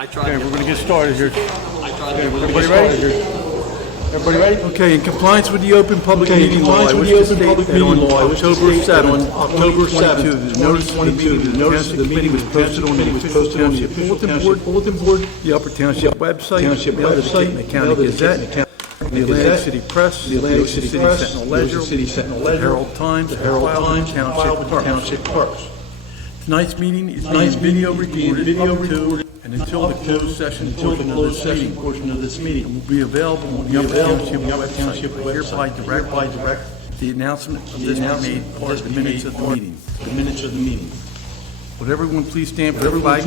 Okay, we're going to get started here. Everybody ready? Everybody ready? Okay, in compliance with the Open Public Meeting Law, I wish to state that on October 7th, the notice of the meeting was posted on the official township bulletin board, the Upper Township website, mailed to the Dayton County Gazette, the Atlantic City Press, the City Sentinel Ledger, the Herald Times, Township Clerks. Tonight's meeting is being video recorded up to and until the closed session portion of this meeting will be available on the Upper Township website. I hereby direct the announcement of this be made part of the minutes of the meeting. Would everyone please stand for the flag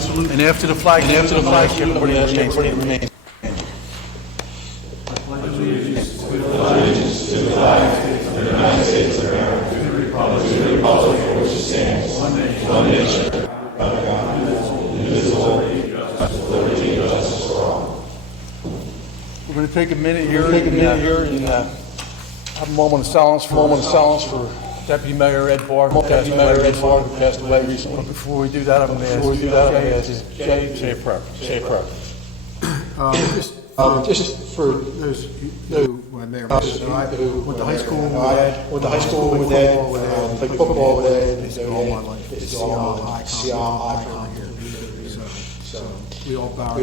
salute? And after the flag salute, everybody remain. Allegiance to the flag of the United States of America, to the republic for which it stands, one nation, under God, indivisible, with liberty and justice for all. We're going to take a minute here and have a moment of silence for Deputy Mayor Ed Barr, who passed away recently. But before we do that, I'm going to ask Jay to say a prayer. Just for those who went to high school with Ed, played football with Ed, all my life. It's the icon here. So we all bow.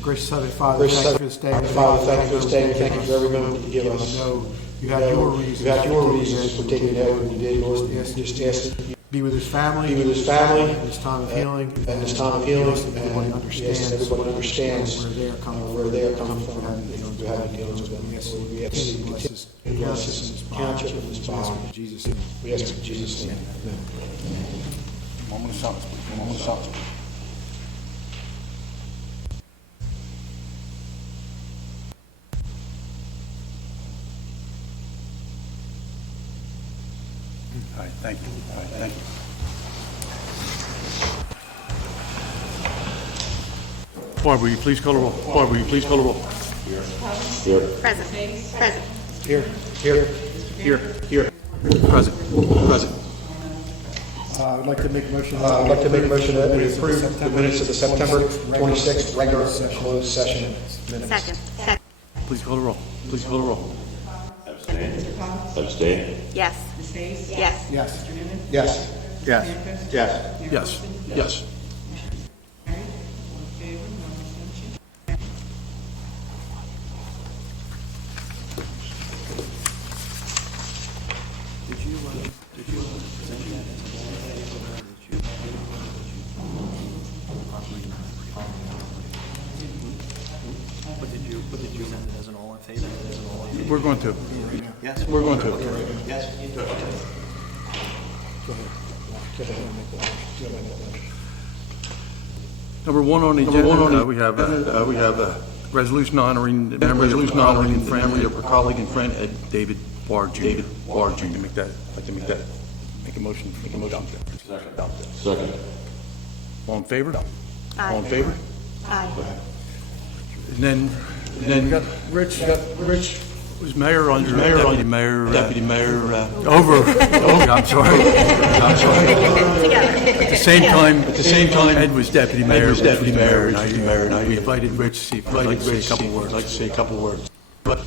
Gracious Heavenly Father, thank you for this day. Thank you for every moment you give us. You had your reasons for taking it over. You did. Just ask. Be with his family. In this time of healing. And everybody understands where they are coming from. Who have dealings with them. Yes. Bless this township and this body. In Jesus' name. We ask in Jesus' name. Moment of silence, please. All right, thank you. Barb, will you please call the roll? Here. Present. Here. Present. I would like to make a motion. That we approve the minutes of the September 26th regular closed session minutes. Second. Please call the roll. Abstain. Yes. Yes. But did you send it as an all in favor? We're going to. Yes. We're going to. Yes. Number one on the agenda, we have a resolution honoring the memory of our colleague and friend David Barr Jr. Make a motion. Second. All in favor? Aye. And then we got Rich was mayor under deputy mayor. Over. I'm sorry. Together. At the same time, Ed was deputy mayor. And we invited Rich to see if he'd like to say a couple words. But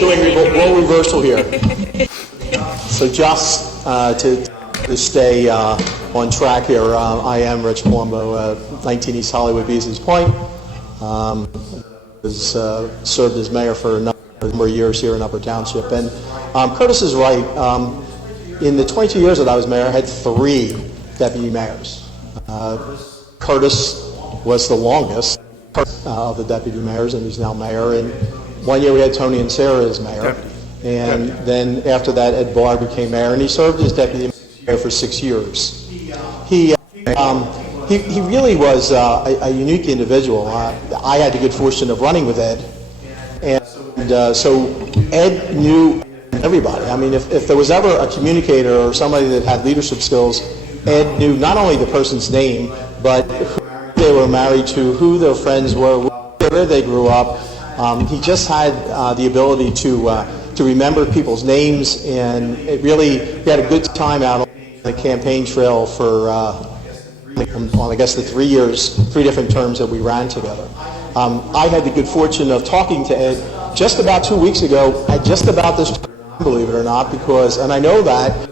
Doing role reversal here. So just to stay on track here, I am Rich Palumbo, 19 East Hollywood, Beasley's Point. Served as mayor for a number of years here in Upper Township. And Curtis is right. In the 22 years that I was mayor, I had 3 deputy mayors. Curtis was the longest of the deputy mayors, and he's now mayor. And one year we had Tony and Sarah as mayor. And then after that, Ed Barr became mayor, and he served as deputy mayor for 6 years. He really was a unique individual. I had the good fortune of running with Ed, and so Ed knew everybody. I mean, if there was ever a communicator or somebody that had leadership skills, Ed knew not only the person's name, but who they were married to, who their friends were, where they grew up. He just had the ability to to remember people's names, and it really, we had a good time out on the campaign trail for, I guess, the 3 years, 3 different terms that we ran together. I had the good fortune of talking to Ed just about 2 weeks ago at just about this time, believe it or not, because, and I know that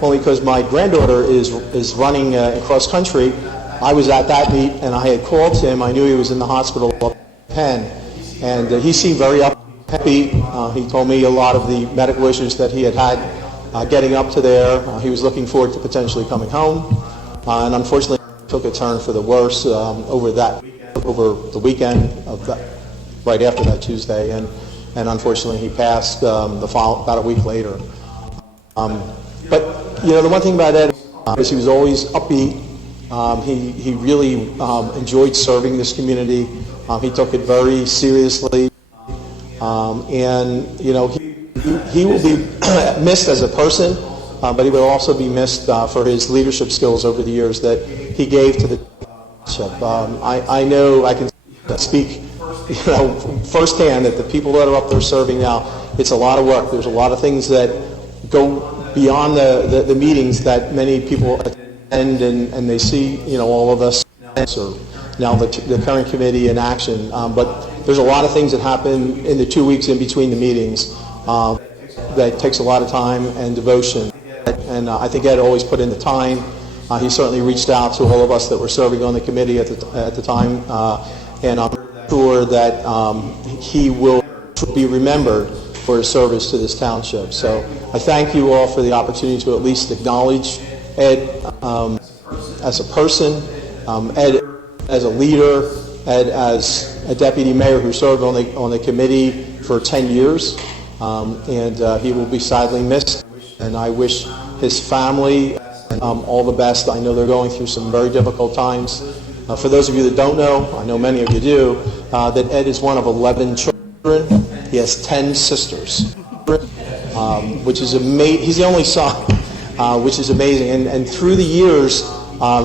only because my granddaughter is running cross country. I was at that meet, and I had called him. I knew he was in the hospital up in Penn, and he seemed very happy. He told me a lot of the medical issues that he had getting up to there. He was looking forward to potentially coming home, and unfortunately took a turn for the worse over the weekend of that, right after that Tuesday, and unfortunately he passed about a week later. But you know, the one thing about Ed is he was always upbeat. He really enjoyed serving this community. He took it very seriously, and you know, he will be missed as a person, but he will also be missed for his leadership skills over the years that he gave to the township. I know I can speak, you know, firsthand that the people that are up there serving now, it's a lot of work. There's a lot of things that go beyond the meetings that many people attend, and they see, you know, all of us, or now the current committee in action. But there's a lot of things that happen in the 2 weeks in between the meetings that takes a lot of time and devotion. And I think Ed always put in the time. He certainly reached out to all of us that were serving on the committee at the time, and I'm sure that he will be remembered for his service to this township. So I thank you all for the opportunity to at least acknowledge Ed as a person, Ed as a leader, Ed as a deputy mayor who served on the committee for 10 years, and he will be sadly missed. And I wish his family all the best. I know they're going through some very difficult times. For those of you that don't know, I know many of you do, that Ed is one of 11 children. He has 10 sisters, which is amazing. He's the only son, which is amazing. And through the years,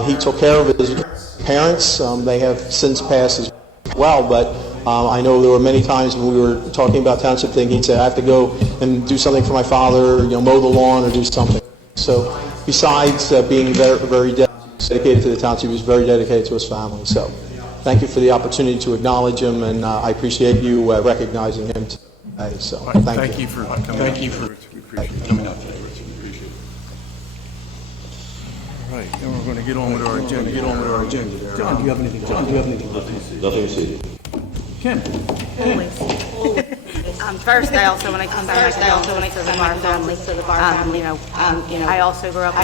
he took care of his parents. They have since passed as well, but I know there were many times when we were talking about township thing, he'd say, I have to go and do something for my father, you know, mow the lawn or do something. So besides being very, very dedicated to the township, he was very dedicated to his family. So thank you for the opportunity to acknowledge him, and I appreciate you recognizing him today. So thank you. For coming. Thank you for coming out today, Rich. We appreciate it. All right, then we're going to get on with our agenda. John, do you have anything? Nothing to see. Kim. Always. First, I also want to confirm to the Barr family. You know, I also grew up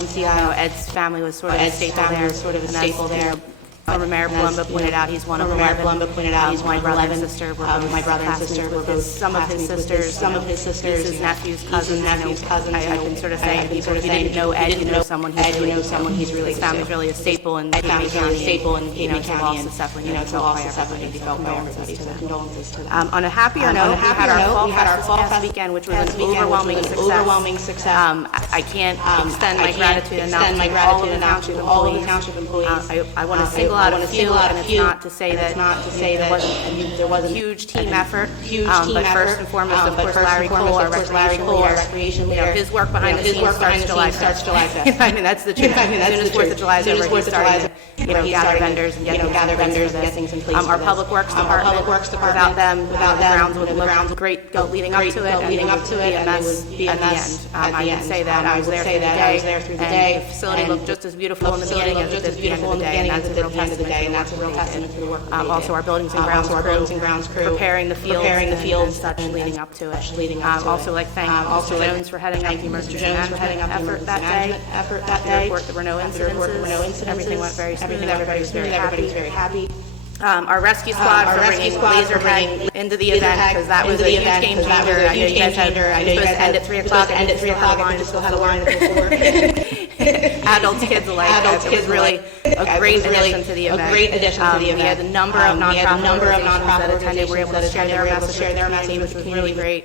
in Seattle. Ed's family was sort of a staple there. Former Mayor Palumbo pointed out he's one of 11. My brother and sister were both some of his sisters, nieces, nephews, cousins. I can sort of say to people, if you didn't know Ed, you know someone who's really, his family's really a staple in Pima County, you know, to loss is definitely felt by everybody. On a happier note, we had our Fall Fest weekend, which was an overwhelming success. I can't extend my gratitude enough to all of the township employees. I want to single out a few, and it's not to say that there wasn't a huge team effort, but first and foremost, of course, Larry Cole, our recreation leader, his work behind the scenes starts July 5th. I mean, that's the truth. As soon as 4th of July is over, he's starting to gather vendors and get things in place. Our public works department, without them, the grounds would look great leading up to it, and it would be a mess at the end. I would say that I was there through the day, and the facility looked just as beautiful in the beginning as it did at the end of the day, and that's a real testament to the work. Also, our buildings and grounds crew preparing the fields and such leading up to it. Also, thank Mr. Jones for heading up the emergency management effort that day. To report there were no incidences. Everything went very smoothly. Everybody was very happy. Our rescue squad for bringing laser tag into the event, because that was a huge game changer. I know you guys had supposed to end at 3 o'clock, and you still had a line before. adults, kids alike. It was really a great addition to the event. We had a number of nonprofit organizations that attended, were able to share their message, which was really great.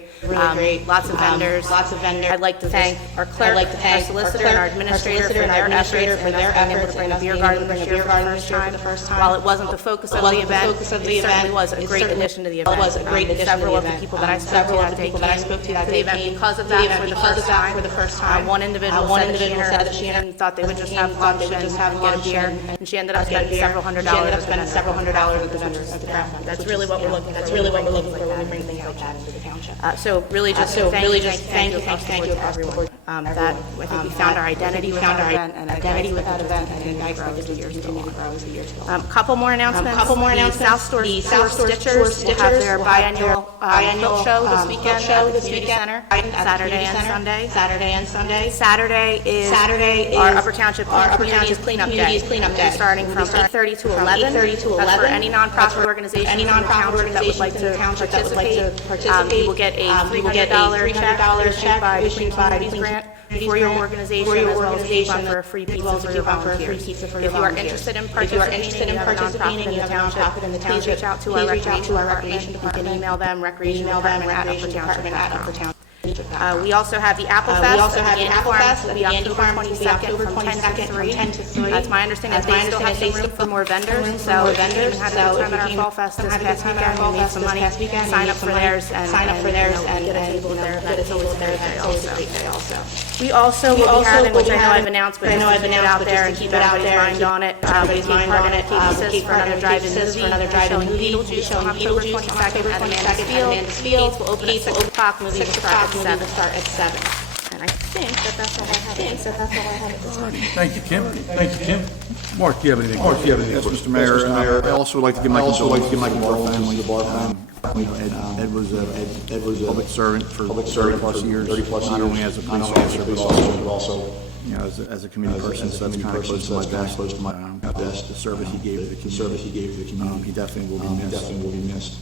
Lots of vendors. I'd like to thank our clerk, our solicitor, and our administrator for their efforts in able to bring a beer garden this year for the first time. While it wasn't the focus of the event, it certainly was a great addition to the event. Several of the people that I spoke to that day came to the event because of that for the first time. One individual said that she thought they would just have lunch and get a beer, and she ended up spending several hundred dollars at the vendors. That's really what we're looking for when we bring things like that into the township. So really just thank you across the board. That I think we found our identity with that event, and I expect it to continue to grow as the years go on. Couple more announcements. The South Store Stitchers will have their biannual quilt show this weekend at the community center, Saturday and Sunday. Saturday is our Upper Township Communities Cleanup Day. Starting from 8:30 to 11. That's for any nonprofit organization in the township that would like to participate. You will get a $300 check issued by Communities Grant for your organization, as well as a coupon for a free pizza for your volunteers. If you are interested in participating and you have a nonprofit in the township, please reach out to our recreation department. You can email them, recreation@uppertownship.com. We also have the Apple Fest at the Andy Farm. Will be October 22nd from 10 to 3. It's my understanding that they still have some room for more vendors. So if you had a good time at our Fall Fest this past weekend, you made some money, sign up for theirs and get a table at their event. It's always a great day also. We also will be having, which I know I've announced, but just to keep it out there and keep everybody's mind on it, Cape Partner for another drive-in movie, Beetlejuice on October 22nd at Amanda's Field. Gates will open at 6 o'clock, movie will start at 7. And I think that's all I have. Thank you, Kim. Mark, do you have anything? Yes, Mr. Mayor. I also would like to give my condolences to the Barr family. Ed was a public servant for 30 plus years, not only as a police officer, but also, as a community person, so that's kind of close to my best. The service he gave to the community, he definitely will be missed.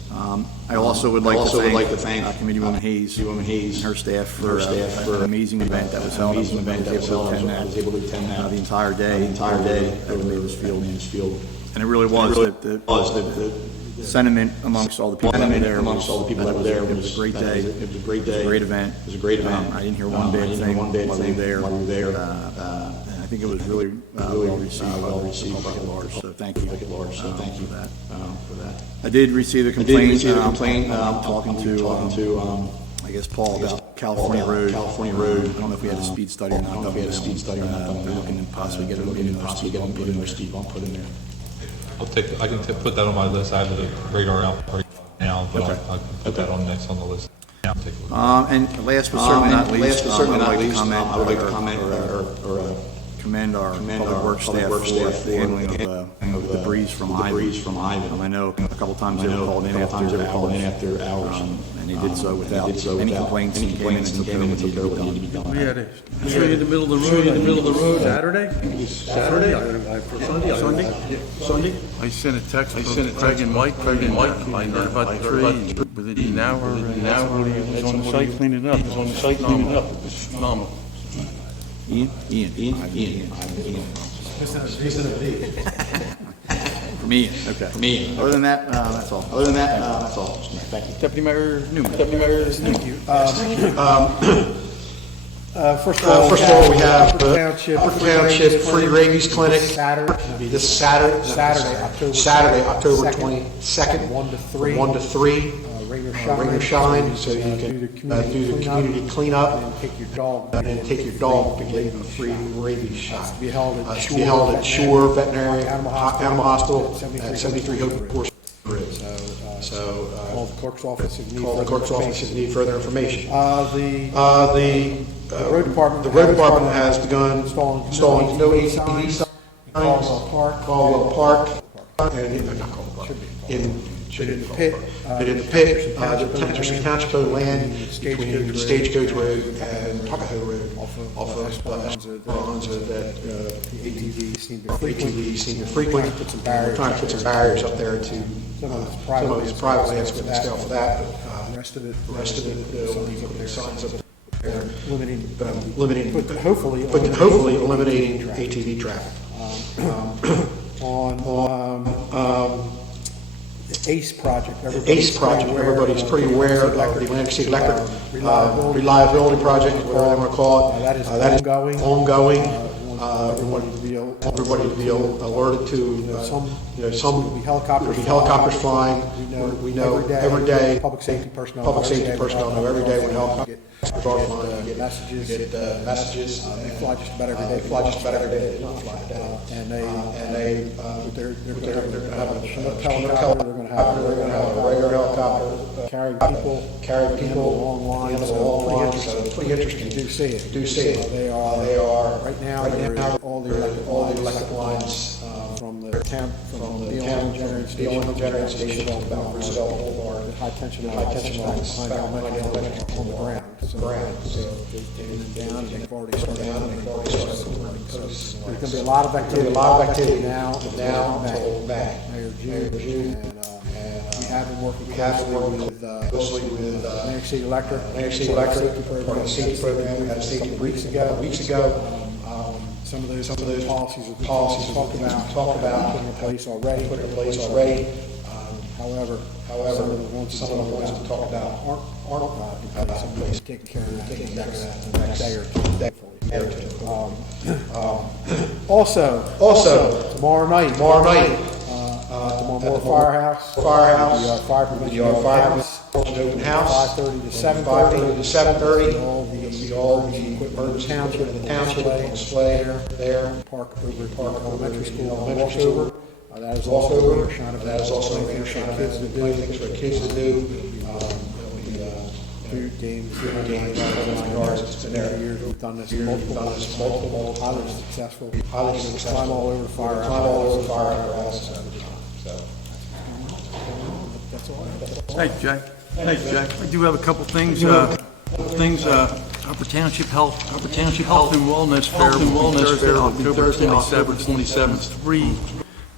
I also would like to thank Committeewoman Hayes and her staff for an amazing event that was held. I was able to attend that the entire day at Mavis Field. And it really was the sentiment amongst all the people that were there. It was a great day. It was a great event. I didn't hear one bad thing while we were there. And I think it was really well received by at large. So thank you for that. I did receive a complaint. Talking to I guess Paul about California Road. I don't know if we had a speed study or not. We're looking to possibly get a speed bump put in there. I can put that on my list. I have the radar out right now, but Okay. I'll put that on next on the list. Yeah, take a look. And last but certainly not least, I would like to comment or commend our public works staff for the handling of the debris from Ivan. I know a couple times they were called in after hours, and they did so without any complaints. And came in and took care of what needed to be done. We had it. Show you in the middle of the road. Saturday? Sunday? I sent a text to Craig and Mike. I heard about the tree. Within an hour, he was on the site cleaning it up. It was phenomenal. Ian. From Ian, okay. Other than that, that's all. Thank you. Deputy Mayor Newman. Thank you. First of all, we have Upper Township Free Rabies Clinic this Saturday, October 22nd, 1 to 3. Rain or shine, so you can do the community cleanup and take your dog to get a free rabies shot. To be held at Shore Veterinary Animal Hospital at 73 Hope Course Road. So call the clerk's office if you need further information. The road department has begun installing no ACD signs Caldwell Park in the pit, the Township owned land between Stagecoach Road and Tuckahoe Road off of Esperanza that ATVs seem to frequent. We're trying to put some barriers up there to some of his private lands for that. The rest of it, signs up. limiting, but hopefully eliminating ATV traffic. On the ACE project. Everybody's pretty aware of the Atlantic City Electric reliability project, whatever they want to call it. That is ongoing. Everybody to be alerted to some helicopters flying. We know every day. Public safety personnel know every day when helicopters are flying. Get messages. They fly just about every day. And they're going to have a Chinook helicopter. They're going to have a regular helicopter carrying people long lines. So it's pretty interesting. You do see it. They are right now. All the electric lines from the generating station about the high tension lines behind elementary on the ground. So taking them down, and they've already started. So there's going to be a lot of activity now until May or June, and we have been working closely with Atlantic City Electric, part of the safety program. We had a safety weeks ago. Some of those policies we talked about put in place already. However, some of the ones we talk about aren't in place. Some of those taken care of in the next day or two. Also tomorrow night. At the Marmora Firehouse. The fire prevention open house. 5:30 to 7:30. All the equipment in the township on display there. Park Elementary School walkover. That is also a things for kids to do. Food games, yards. It's been there for years. We've done this multiple, highly successful. Climb all over the firehouse. That's all. Thank you, Jack. I do have a couple things, Upper Township Health and Wellness Fair, October 27th, 3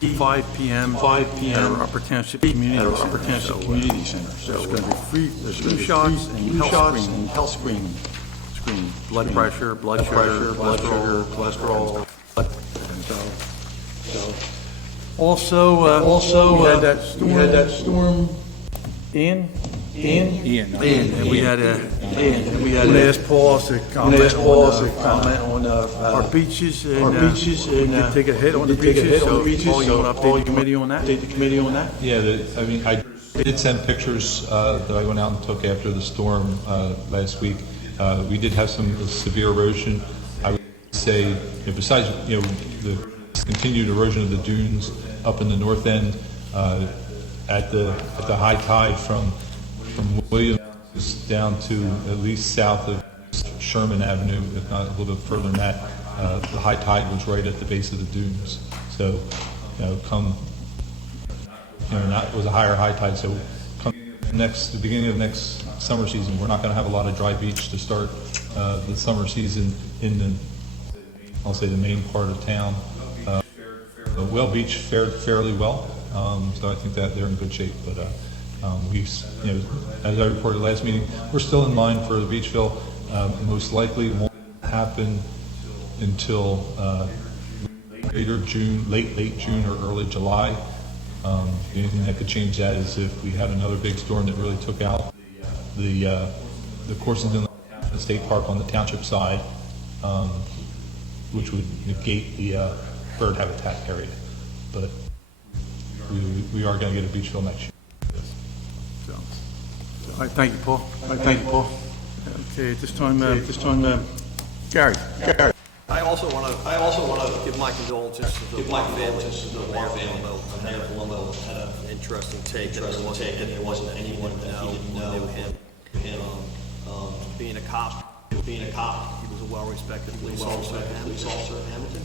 to 5 p.m. at our Upper Township Community Center. So it's going to be free, there's flu shots and health screening. Blood pressure, blood sugar, cholesterol. Also, we had that storm, Ian, and we had asked Paul to comment on our beaches, and we did take a hit on the beaches. So Paul, you want to update the committee on that? Yeah, I did send pictures that I went out and took after the storm last week. We did have some severe erosion. I would say, besides the continued erosion of the dunes up in the north end, at the high tide from Williams down to at least south of Sherman Avenue, if not a little bit further than that, the high tide was right at the base of the dunes. So, it was a high tide. So, the beginning of next summer season, we're not going to have a lot of dry beach to start the summer season in the main part of town. Well Beach fared fairly well, so I think that they're in good shape. But as I reported last meeting, we're still in line for the beach fill. Most likely won't happen until late June or early July. The only thing that could change that is if we had another big storm that really took out the courses in the state park on the township side, which would negate the bird habitat area. But we are going to get a beach fill next year. So, all right, thank you, Paul. Okay, at this time, Gary. I also want to give my condolences to the Mayor Palumbo. Had an interesting take. There wasn't anyone that knew him. Being a cop, he was a well-respected police officer in Hamilton.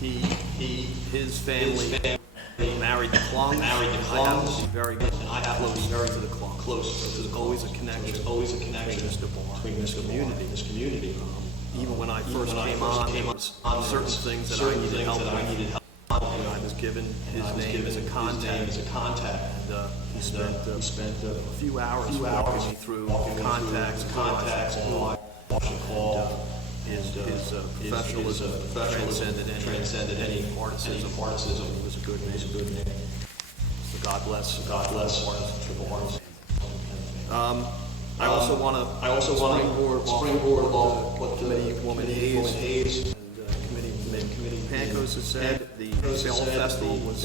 His family married the Klungs. I happen to be very good, and I have close to the Klungs. There's always a connection between this community. Even when I first came on, there was certain things that I needed help with. I was given his name as a contact, and he spent a few hours walking me through contacts, His professionalism transcended any partisanship. He was a good man. So God bless Triple Arms. I also want to springboard off what the woman Hayes and Committee Pancos has said. The Bell Festival was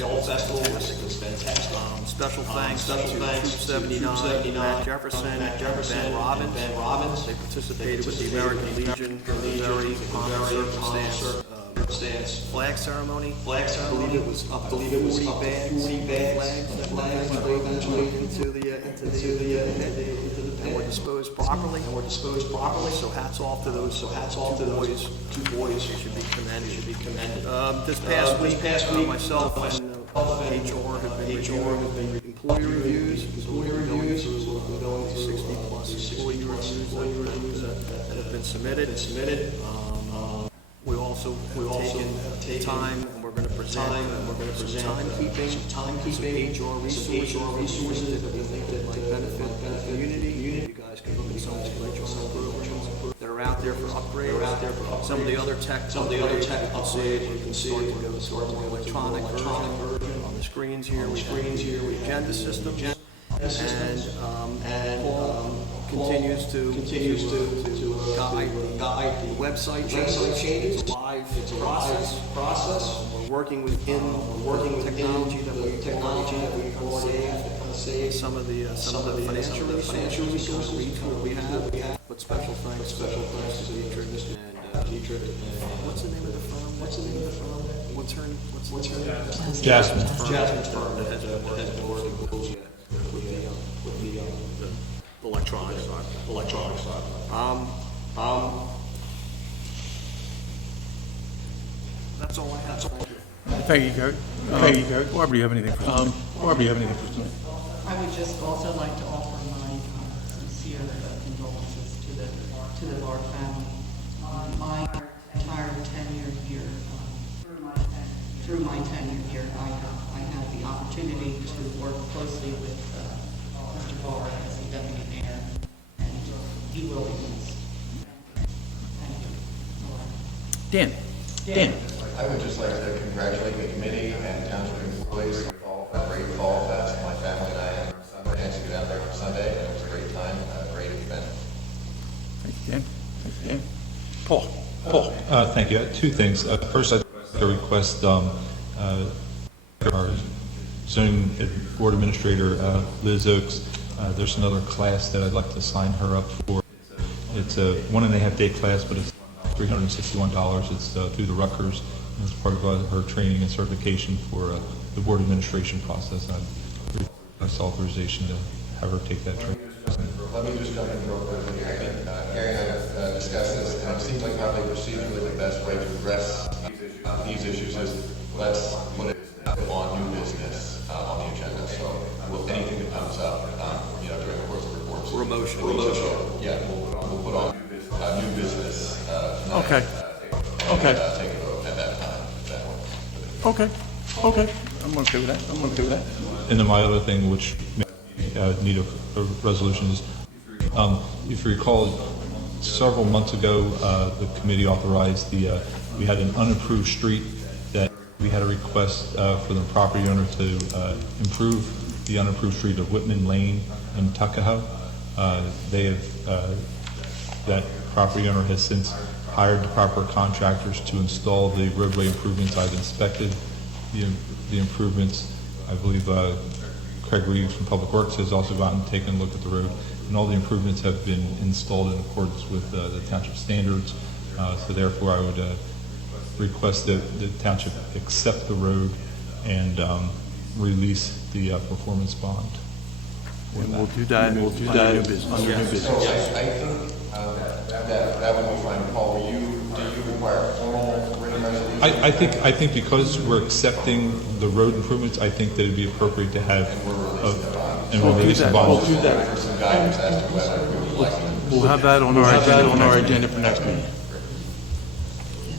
fantastic. Special thanks to Troop 79, Matt Jefferson, Ben Robbins. They participated with the American Legion in a very common circumstance. Flag ceremony. I believe it was up to 40 bags that were eventually into the and were disposed properly. So hats off to those two boys. They should be commended. This past week, myself and HR have been employee reviews. We're going to 60 plus employee reviews that have been submitted. We also taken time, and we're going to present timekeeping, some HR resources that we think that might benefit the community. You guys can look at some of the HR programs that are out there for upgrades. Some of the other tech upgrades, you can see it. We go to the electronic version on the screens here. We have the agenda system. And Paul continues to guide the website changes. It's a live process. We're working within technology that we can save some of the financial resources we have. But special thanks to Dietrich and what's the name of the firm? What's her name? Jasmine's firm that has been working with the electronics side. That's all I have. Thank you, Gary. Barbara, do you have anything for tonight? I would just also like to offer my sincere condolences to the Bard family. My entire tenure here, through my tenure here, I had the opportunity to work closely with Mr. Bard as the deputy mayor, and he will be missed. Thank you. Dan. I would just like to congratulate the committee and township employees for a great fall fest. My family and I had a chance to get out there for Sunday, and it was a great time, a great event. Thank you, Dan. Paul. Thank you. Two things. First, I'd like to request our zoning board administrator, Liz Oakes. There's another class that I'd like to sign her up for. It's a 1.5 day class, but it's $361. It's through the Rutgers. And it's part of her training and certification for the board administration process. I'd request authorization to have her take that training. Let me just jump in real quickly. I think Gary and I have discussed this, and it seems like probably procedurally the best way to address these issues is let's put it on new business on the agenda. So anything that comes up, during the course of reports. We're motion. Yeah, we'll put on new business. Tonight, Okay. Take a vote at that time. Okay. I'm okay with that. And then my other thing, which may need a resolution, is if you recall, several months ago, the committee authorized we had an unapproved street that we had a request for the property owner to improve the unapproved street of Whitman Lane in Tuckahoe. That property owner has since hired the proper contractors to install the roadway improvements. I've inspected the improvements. I believe Craig Reeves from Public Works has also gone and taken a look at the road, and all the improvements have been installed in accordance with the township standards. So therefore, I would request that the township accept the road and release the performance bond. And we'll do that under new business. So I think that would be fine. Paul, do you require a formal written resolution? I think because we're accepting the road improvements, I think that it'd be appropriate to have and release the bond. We'll do that. For some guidance as to whether we would like to. We'll have that on our agenda for next meeting.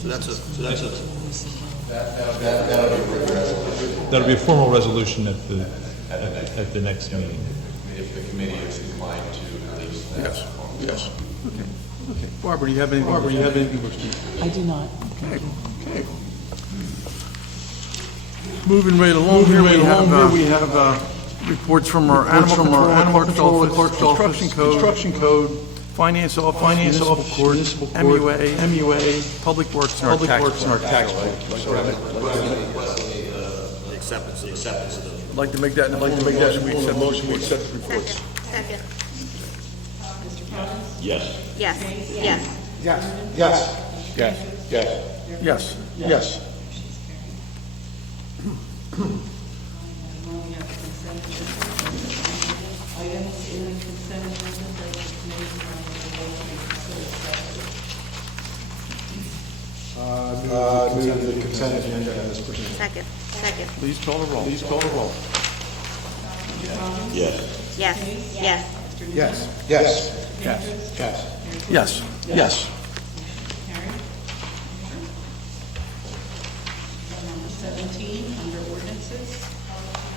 So that's a That'll be a written resolution. That'll be a formal resolution at the next meeting. If the committee is inclined to release that. Yes. Okay. Barbara, do you have anything? I do not. Okay. Moving right along here, we have reports from our animal control, clerk's office, construction code, finance office, municipal court, MUA, public works, and our tax court. The acceptance of those. I'd like to make that in a motion, we accept the reports. Second. Mr. Powers? Yes. Yes. Yes. Yes. Yes. Yes. Yes. Yes. Yes. We have the consent agenda. Items in the consent agenda that the committee Move the consent agenda as presented. Second. Please call the roll. Yes. Yes. Yes. Yes. Yes. Yes. Yes. Number 17, under ordinances,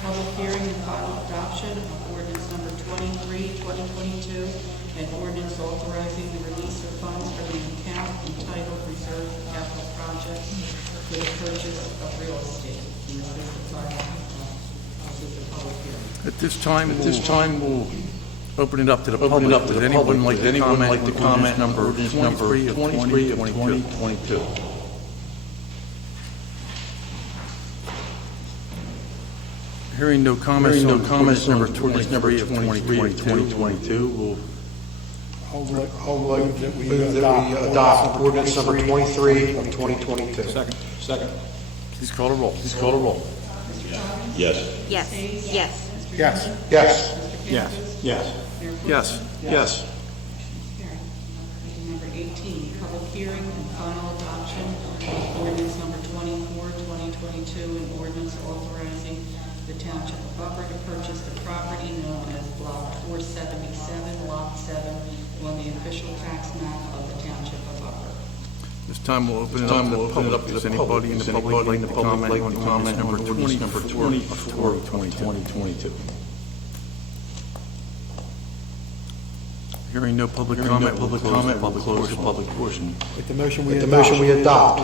public hearing and final adoption of ordinance number 23, 2022, and ordinance authorizing the release of funds from the account entitled Reserve Capital Projects for the purchase of real estate. And this is the public hearing. At this time, we'll open it up to the public. Would anyone like to comment on ordinance number 23 of 2022? Hearing no comments on ordinance number 23 of 2022, I'll move that we adopt ordinance number 23 of 2022. Second. Please call the roll. Yes. Yes. Yes. Yes. Yes. Yes. Yes. Carried. Item number 18, public hearing and final adoption of ordinance number 24, 2022, and ordinance authorizing the Township of Upper to purchase the property known as Block 477, Lot 7, on the official tax map of the Township of Upper. This time we'll open it up to the public. Does anybody in the public like to comment on ordinance number 24 of 2022? Hearing no public comment, we'll close the public portion. With the motion we adopt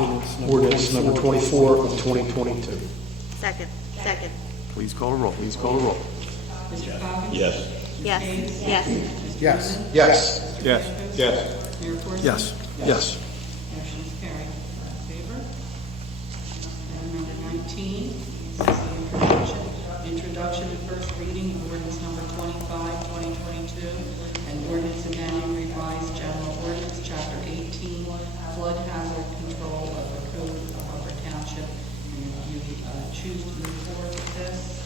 ordinance number 24 of 2022. Second. Please call the roll. Mr. Coggins? Yes. Yes. Yes. Yes. Yes. Mayor Forsyth? Yes. Motion is carried. In favor? Item number 19, this is the introduction and first reading of ordinance number 25, 2022, and ordinance amending revised general ordinance, chapter 18, flood hazard control of the code of Upper Township. And if you choose to move forward with this,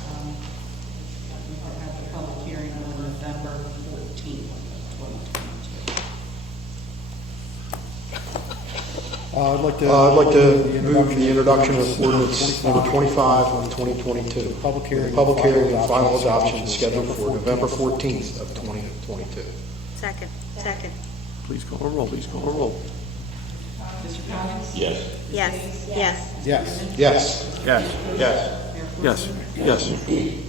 we will have the public hearing on November 14th, 2022. I'd like to move the introduction of ordinance number 25 of 2022. Public hearing and final adoption is scheduled for November 14th of 2022. Second. Please call the roll. Mr. Coggins? Yes. Yes. Yes. Yes. Yes. Carried.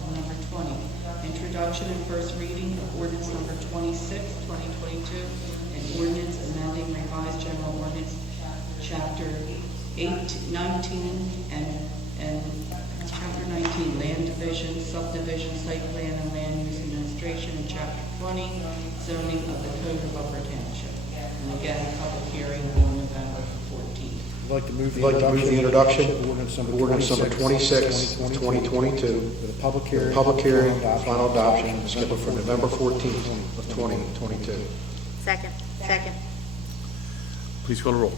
Item number 20, introduction and first reading of ordinance number 26, 2022, and ordinance amending revised general ordinance, chapter 19, and chapter 19, land division, subdivision, site plan, and land use administration, and chapter 20, zoning of the code of Upper Township. And again, public hearing on November 14th. I'd like to move the introduction of ordinance number 26 of 2022. With a public hearing and final adoption is scheduled for November 14th of 2022. Second. Please call the roll.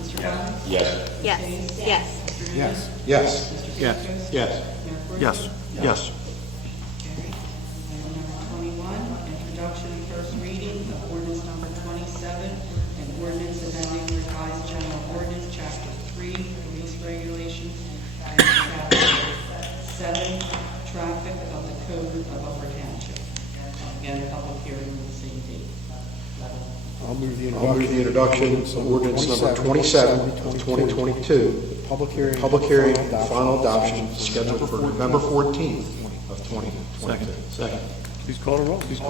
Mr. Coggins? Yes. Yes. Yes. Yes. Yes. Carried. Item number 21, introduction and first reading of ordinance number 27, and ordinance amending revised general ordinance, chapter 3, police regulations, and chapter 7, traffic of the code of Upper Township. Again, public hearing on the same date. I'll move the introduction of ordinance number 27 of 2022. Public hearing and final adoption is scheduled for November 14th of 2022. Second. Please call the roll. Mr.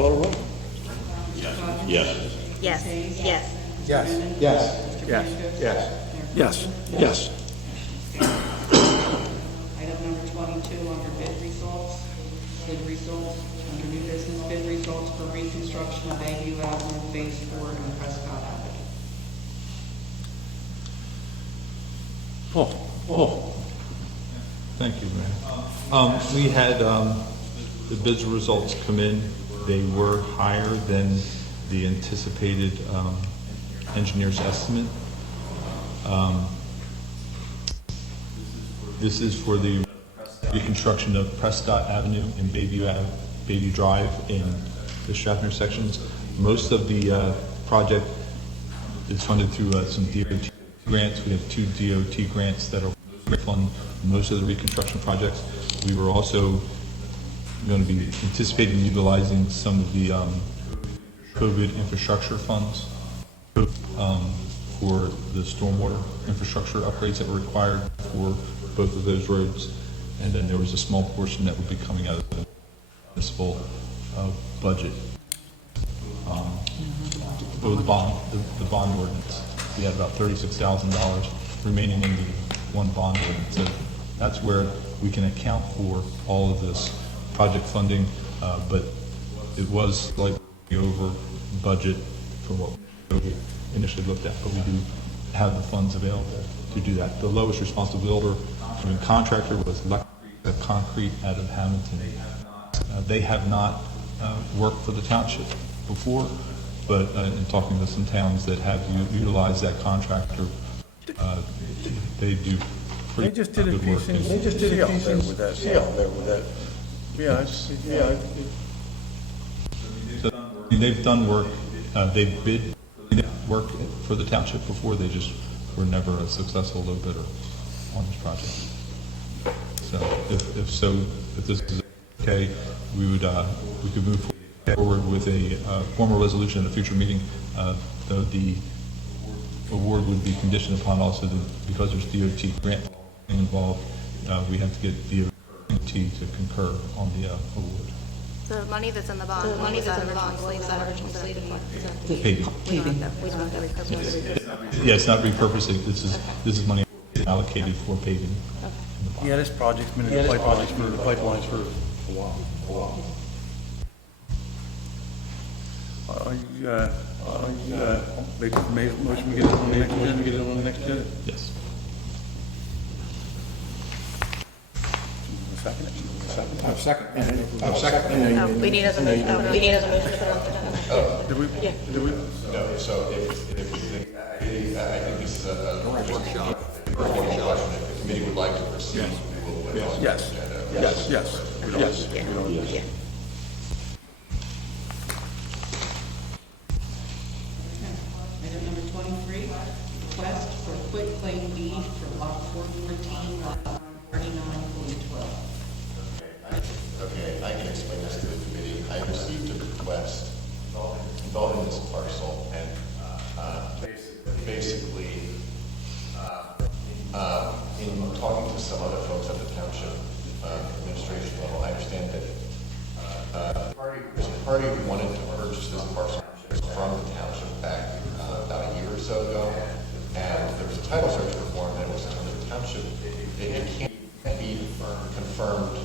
Coggins? Yes. Ms. Yes. Hayes? Yes. Mr. Yes. Bennett? Yes. Mr. Yes. Panuchek? Yes. Yes. Yes. Item number 22, under bid results, under new business, bid results for reconstruction of Bayview Avenue Phase 4 and Prescott Avenue. Paul. Thank you, Mayor. We had the bids results come in. They were higher than the anticipated engineer's estimate. This is for the reconstruction of Prescott Avenue and Bayview Drive in the Strathmere sections. Most of the project is funded through some DOT grants. We have 2 DOT grants that are fund most of the reconstruction projects. We were also going to be anticipating utilizing some of the COVID infrastructure funds for the stormwater infrastructure upgrades that were required for both of those roads. And then there was a small portion that would be coming out of the municipal budget. The bond ordinance. We had about $36,000 remaining in the one bond ordinance. So that's where we can account for all of this project funding, but it was slightly over budget for what we initially looked at, but we do have the funds available to do that. The lowest responsible builder and contractor was Concrete out of Hamilton. They have not worked for the township before, but in talking to some towns that have utilized that contractor, they do They pretty just did a good work. piece in Seal there with that. Yeah, So, they've done work, they bid work for the township before, they just were never a successful low bidder on this project. So if this is okay, we could move forward with a formal resolution at a future meeting, though the award would be conditioned upon also because there's DOT grant involved, we have to get DOT to concur on the award. The money that's in the bond, was that originally slated for? Paving. We don't have to repurpose it. Yeah, it's not repurposing, this is money allocated for paving. Yeah, this project's been in the pipelines for a while. Make a motion, we get it on the next agenda? Yes. Second. Oh, we need as a motion. We need as a motion to put it on the agenda. Did we? No, so if you think, I think this is a workshop. If the committee would like to proceed, we will put it on the Yes. agenda. Yes. Item number 23, request for quitclaim deed for lot 414, lot 39.12. Okay, I can explain this to the committee. I received a request involving this parcel, and basically, in talking to some other folks at the township administration level, I understand that there's a party who wanted to purchase this parcel from the township back about a year or so ago, and there was a title search performed, and it was determined the township, it can't be confirmed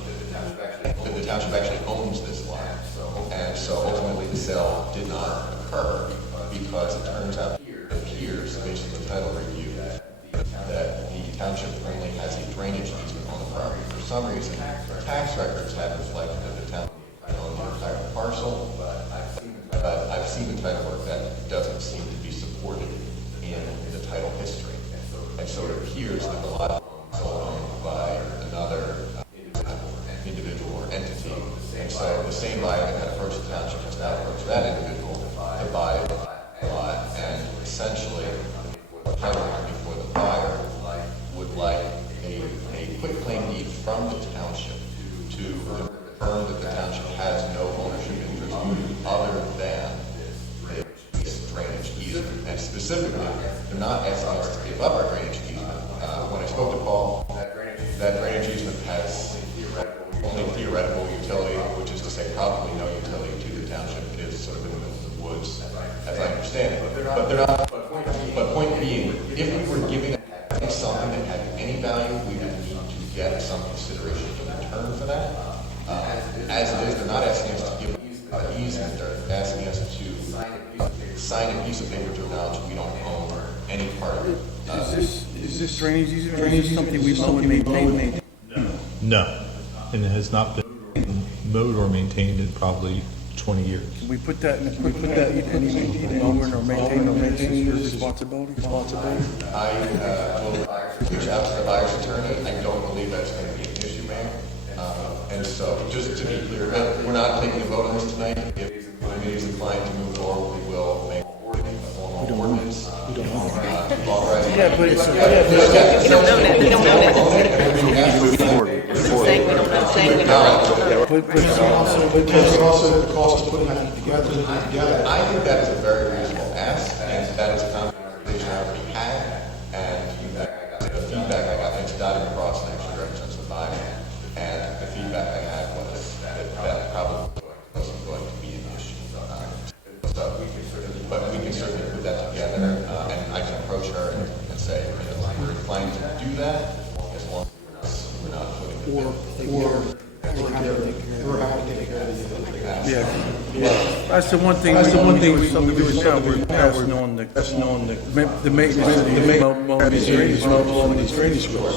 that the township actually owns this lot. And so ultimately the sale did not occur because it turns out, it appears, based on the title review, that the township only has a drainage easement on the property. For some reason, tax records have reflected that the town owns the entire parcel, but I've seen the title work that doesn't seem to be supported in the title history. And so it appears that the lot is owned by another individual or entity. And so the same buyer that had approached the township has now approached that individual to buy the lot. And essentially, the title company for the buyer would like a quitclaim deed from the township to confirm that the township has no ownership interest other than this drainage easement. And specifically, they're not asking us to give up our drainage easement. When I spoke to Paul, that drainage easement has only theoretical utility, which is to say probably no utility to the township. It is sort of in the middle of the woods understand it, but they're not, but point being, if we were giving something that had any value, we would need to get some consideration in return for that. As it is, they're not asking us to give an easement, they're asking us to sign a piece of paper to acknowledge we don't own any part of it. Is this drainage easement, or is this something we mow and maintain? No, and it has not been mowed or maintained in probably 20 years. Can we put that in mowing or maintaining your responsibility? I will reach out to the buyer's attorney. I don't believe that's going to be an issue, Mayor. And so, just to be clear, we're not taking a vote on this tonight. If the committee is inclined to move forward, we will make a formal ordinance. Yeah, but it's. We don't know that, we don't know that. Saying we don't know, saying we don't know. But there's also the cost of putting that together. I think that is a very reasonable ask, and that is a conversation I already had, and the feedback I got, it's dotted across and actually represents the buyer, and the feedback I had was that probably wasn't going to be an issue. But we can certainly put that together, and I can approach her and say, we're inclined to do that, as long as we're not putting the bill. Yeah, that's the one thing we do is now, we're passing on the maintenance, mowing these drainage wells.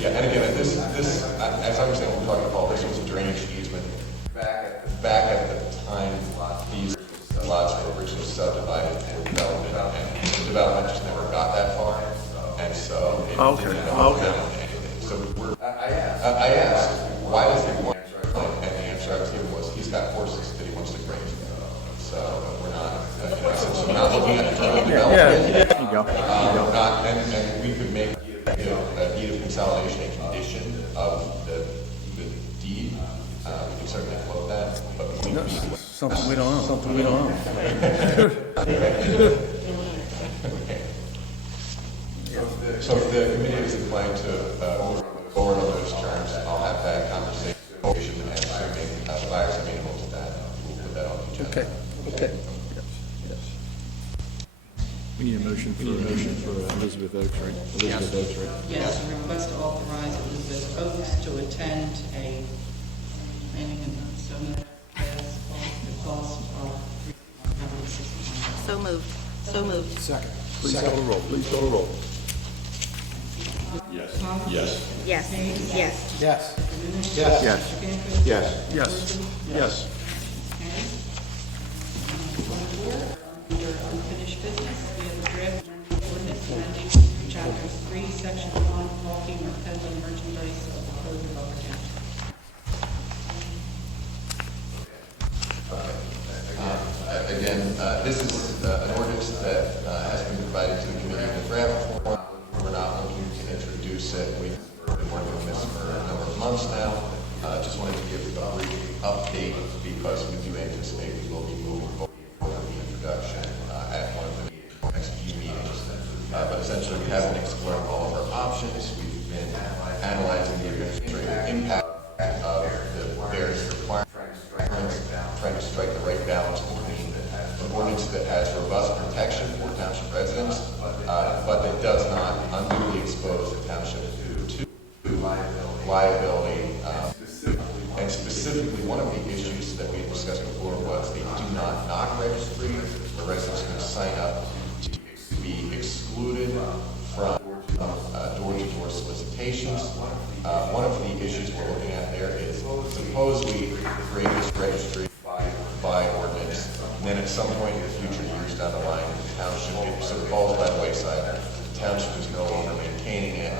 Yeah, and again, this, as I understand what we're talking about, this was a drainage easement back at the time these lots were originally subdivided for development, and the development just never got that far, and so it didn't amount to anything. So I asked, why does he want, and the answer I was given was, he's got horses that he wants to graze. So we're not, so we're not looking at the development. There you go. And we could make, a deed of consolidation a condition of the deed. We can certainly float that, but we need to. Something we don't know. So if the committee is inclined to move forward on those terms, I'll have that conversation, and assuming the buyer's amenable to that, we'll put that on the agenda. Okay. We need a motion for Elizabeth Oaks, right? Elizabeth Oaks, right? Yes, a request to authorize Elizabeth Oaks to attend a planning and zoning class at the cost of $360. So moved. Second. Please call the roll. Yes. Yes. Yes. Yes. Yes. Under unfinished business, we have a draft ordinance amending Chapter 3, Section 1, hawking or peddling merchandise of the Code of Upper Township. Again, this is an ordinance that has been provided to the committee in the draft form. We're not looking to introduce it. We've been working on this for a number of months now. Just wanted to give a brief update because we do anticipate we will be moving forward with the introduction at one of the next few meetings. But essentially, we have been exploring all of our options. We've been analyzing the administrative impact of the various requirements, trying to strike the right balance between an ordinance that has robust protection for township residents, but that does not unduly expose the township to liability. And specifically, one of the issues that we had discussed before was the do not knock registry, where residents can sign up to be excluded from door-to-door solicitations. One of the issues we're looking at there is, suppose we create this registry by ordinance, and then at some point in the future, years down the line, the township sort of falls by the wayside, the township is no longer maintaining it.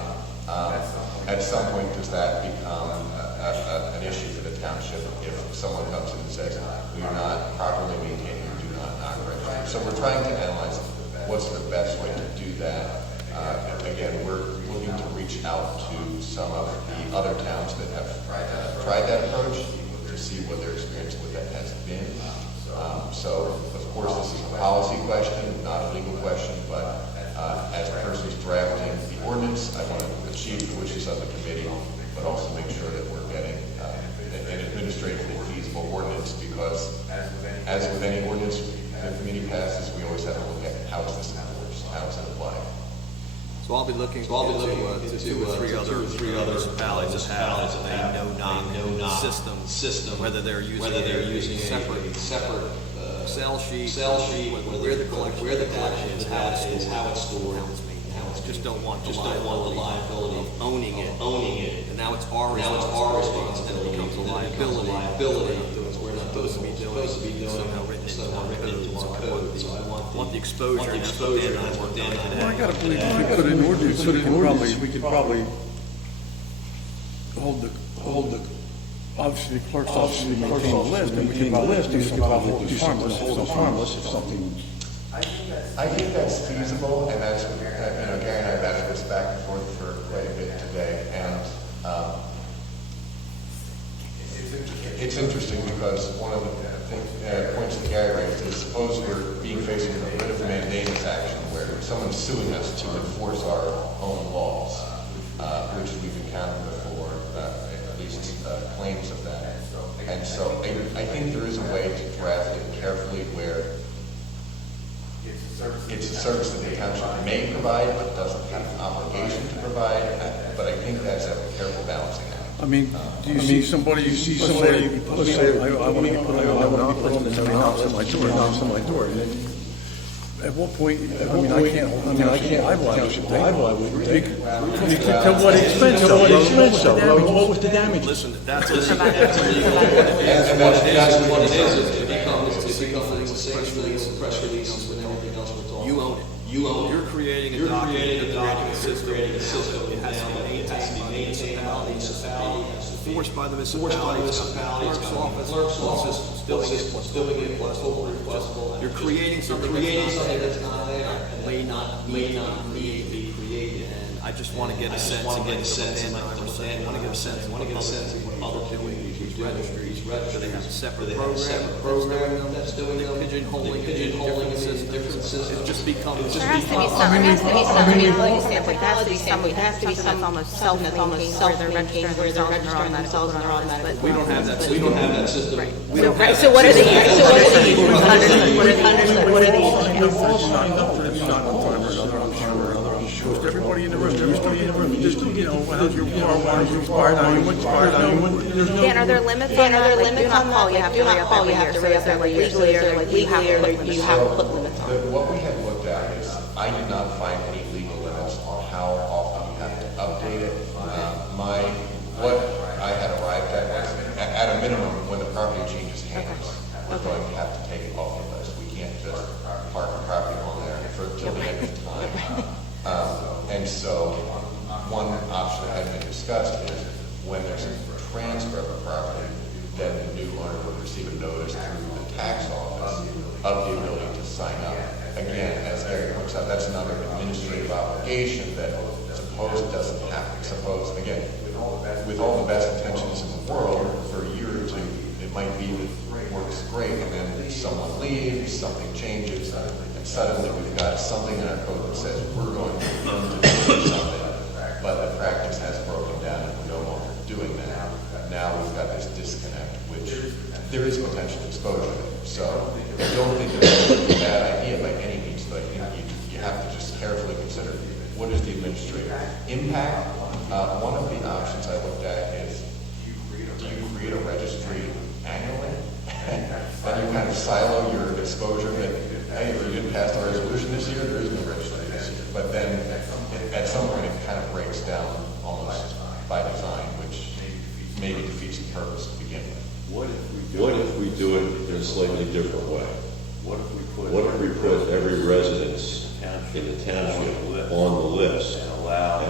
At some point, does that become an issue for the township if someone comes in and says, we are not properly maintaining or do not knock registry? So we're trying to analyze what's the best way to do that. Again, we're looking to reach out to some of the other towns that have tried that approach to see what their experience with that has been. So, of course, this is a policy question, not a legal question, but as a person who's drafting the ordinance, I want to achieve the wishes of the committee, but also make sure that we're getting an administratively feasible ordinance, because as with any ordinance the committee passes, passes, we always have to look at how is this enforced, how is it applied. So I'll be looking into two or three other municipalities that have a no-knock system, whether they're using a separate sell sheet, where the collection is, how it's stored, just don't want the liability of owning it, and now it's our responsibility, and it becomes a liability. We're not supposed to be doing somehow written into our code. So I want the exposure, and that's what Dan and I worked on today. Well, I gotta believe if we put an ordinance, we could probably hold the, obviously the clerk's office would maintain the list, and we could probably do something that's harmless if something. I think that's feasible, and that's, Gary and I have asked this back and forth for quite a bit today, and it's interesting because one of the points that Gary raised is suppose we're being faced with a writ of mandamus action where someone's suing us to enforce our own laws, which we've encountered before, at least claims of that. And so I think there is a way to draft it carefully where it's a service that the township may provide but doesn't have an obligation to provide, but I think that's a careful balancing act. I mean, do you see somebody, let's say, I want to put on the knocks on my door, and then at what point, I can't liable, I wouldn't take. To what expense, what was the damage? Listen, that's what it is. It becomes press releases and everything else we're talking. You own it. You're creating a document, a system. It has to be maintained by the municipality, enforced by the municipality, clerk's office, what's doing it, what's requestable. You're creating something that's not there, and may not need to be created. And I just want to get a sense, I want to get a sense of what others are doing. These registries, so they have a separate program that's doing them, pigeonholing different systems. It just becomes. There has to be something, like there has to be something that's almost self-maintained, where they're registering themselves and they're automatically. We don't have that system. Right. So what are they using? What are these? Everybody in the room, just, how's your car, why is your car, Dan, are there limits on that? Like, do not call, you have to re-up every year, so is there like legally, or you have to put limits on? What we have looked at is, I did not find any legal limits on how often you have to update it. What I had arrived at was, at a minimum, when the property changes hands, we're going to have to take it off the list. We can't just park the property on there till the end of time. And so, one option that had been discussed is when there's a transfer of a property, then the new owner would receive a notice through the tax office of the ability to sign up. Again, as Gary points out, that's another administrative obligation that suppose doesn't happen. Suppose, again, with all the best intentions in the world, for a year or two, it might be that it works great, and then someone leaves, something changes, and suddenly we've got something in our code that says we're going to do something, but the practice has broken down and we're no longer doing that. Now we've got this disconnect, which there is potential exposure. So I don't think it's a bad idea by any means, but you have to just carefully consider what is the administrative impact. One of the options I looked at is, do you create a registry annually? And you kind of silo your exposure that, hey, if you didn't pass the resolution this year, there is no registry this year. But then at some point it kind of breaks down almost by design, which maybe defeats the purpose to begin with. What if we do it in a slightly different way? What if we put every residence in the township on the list and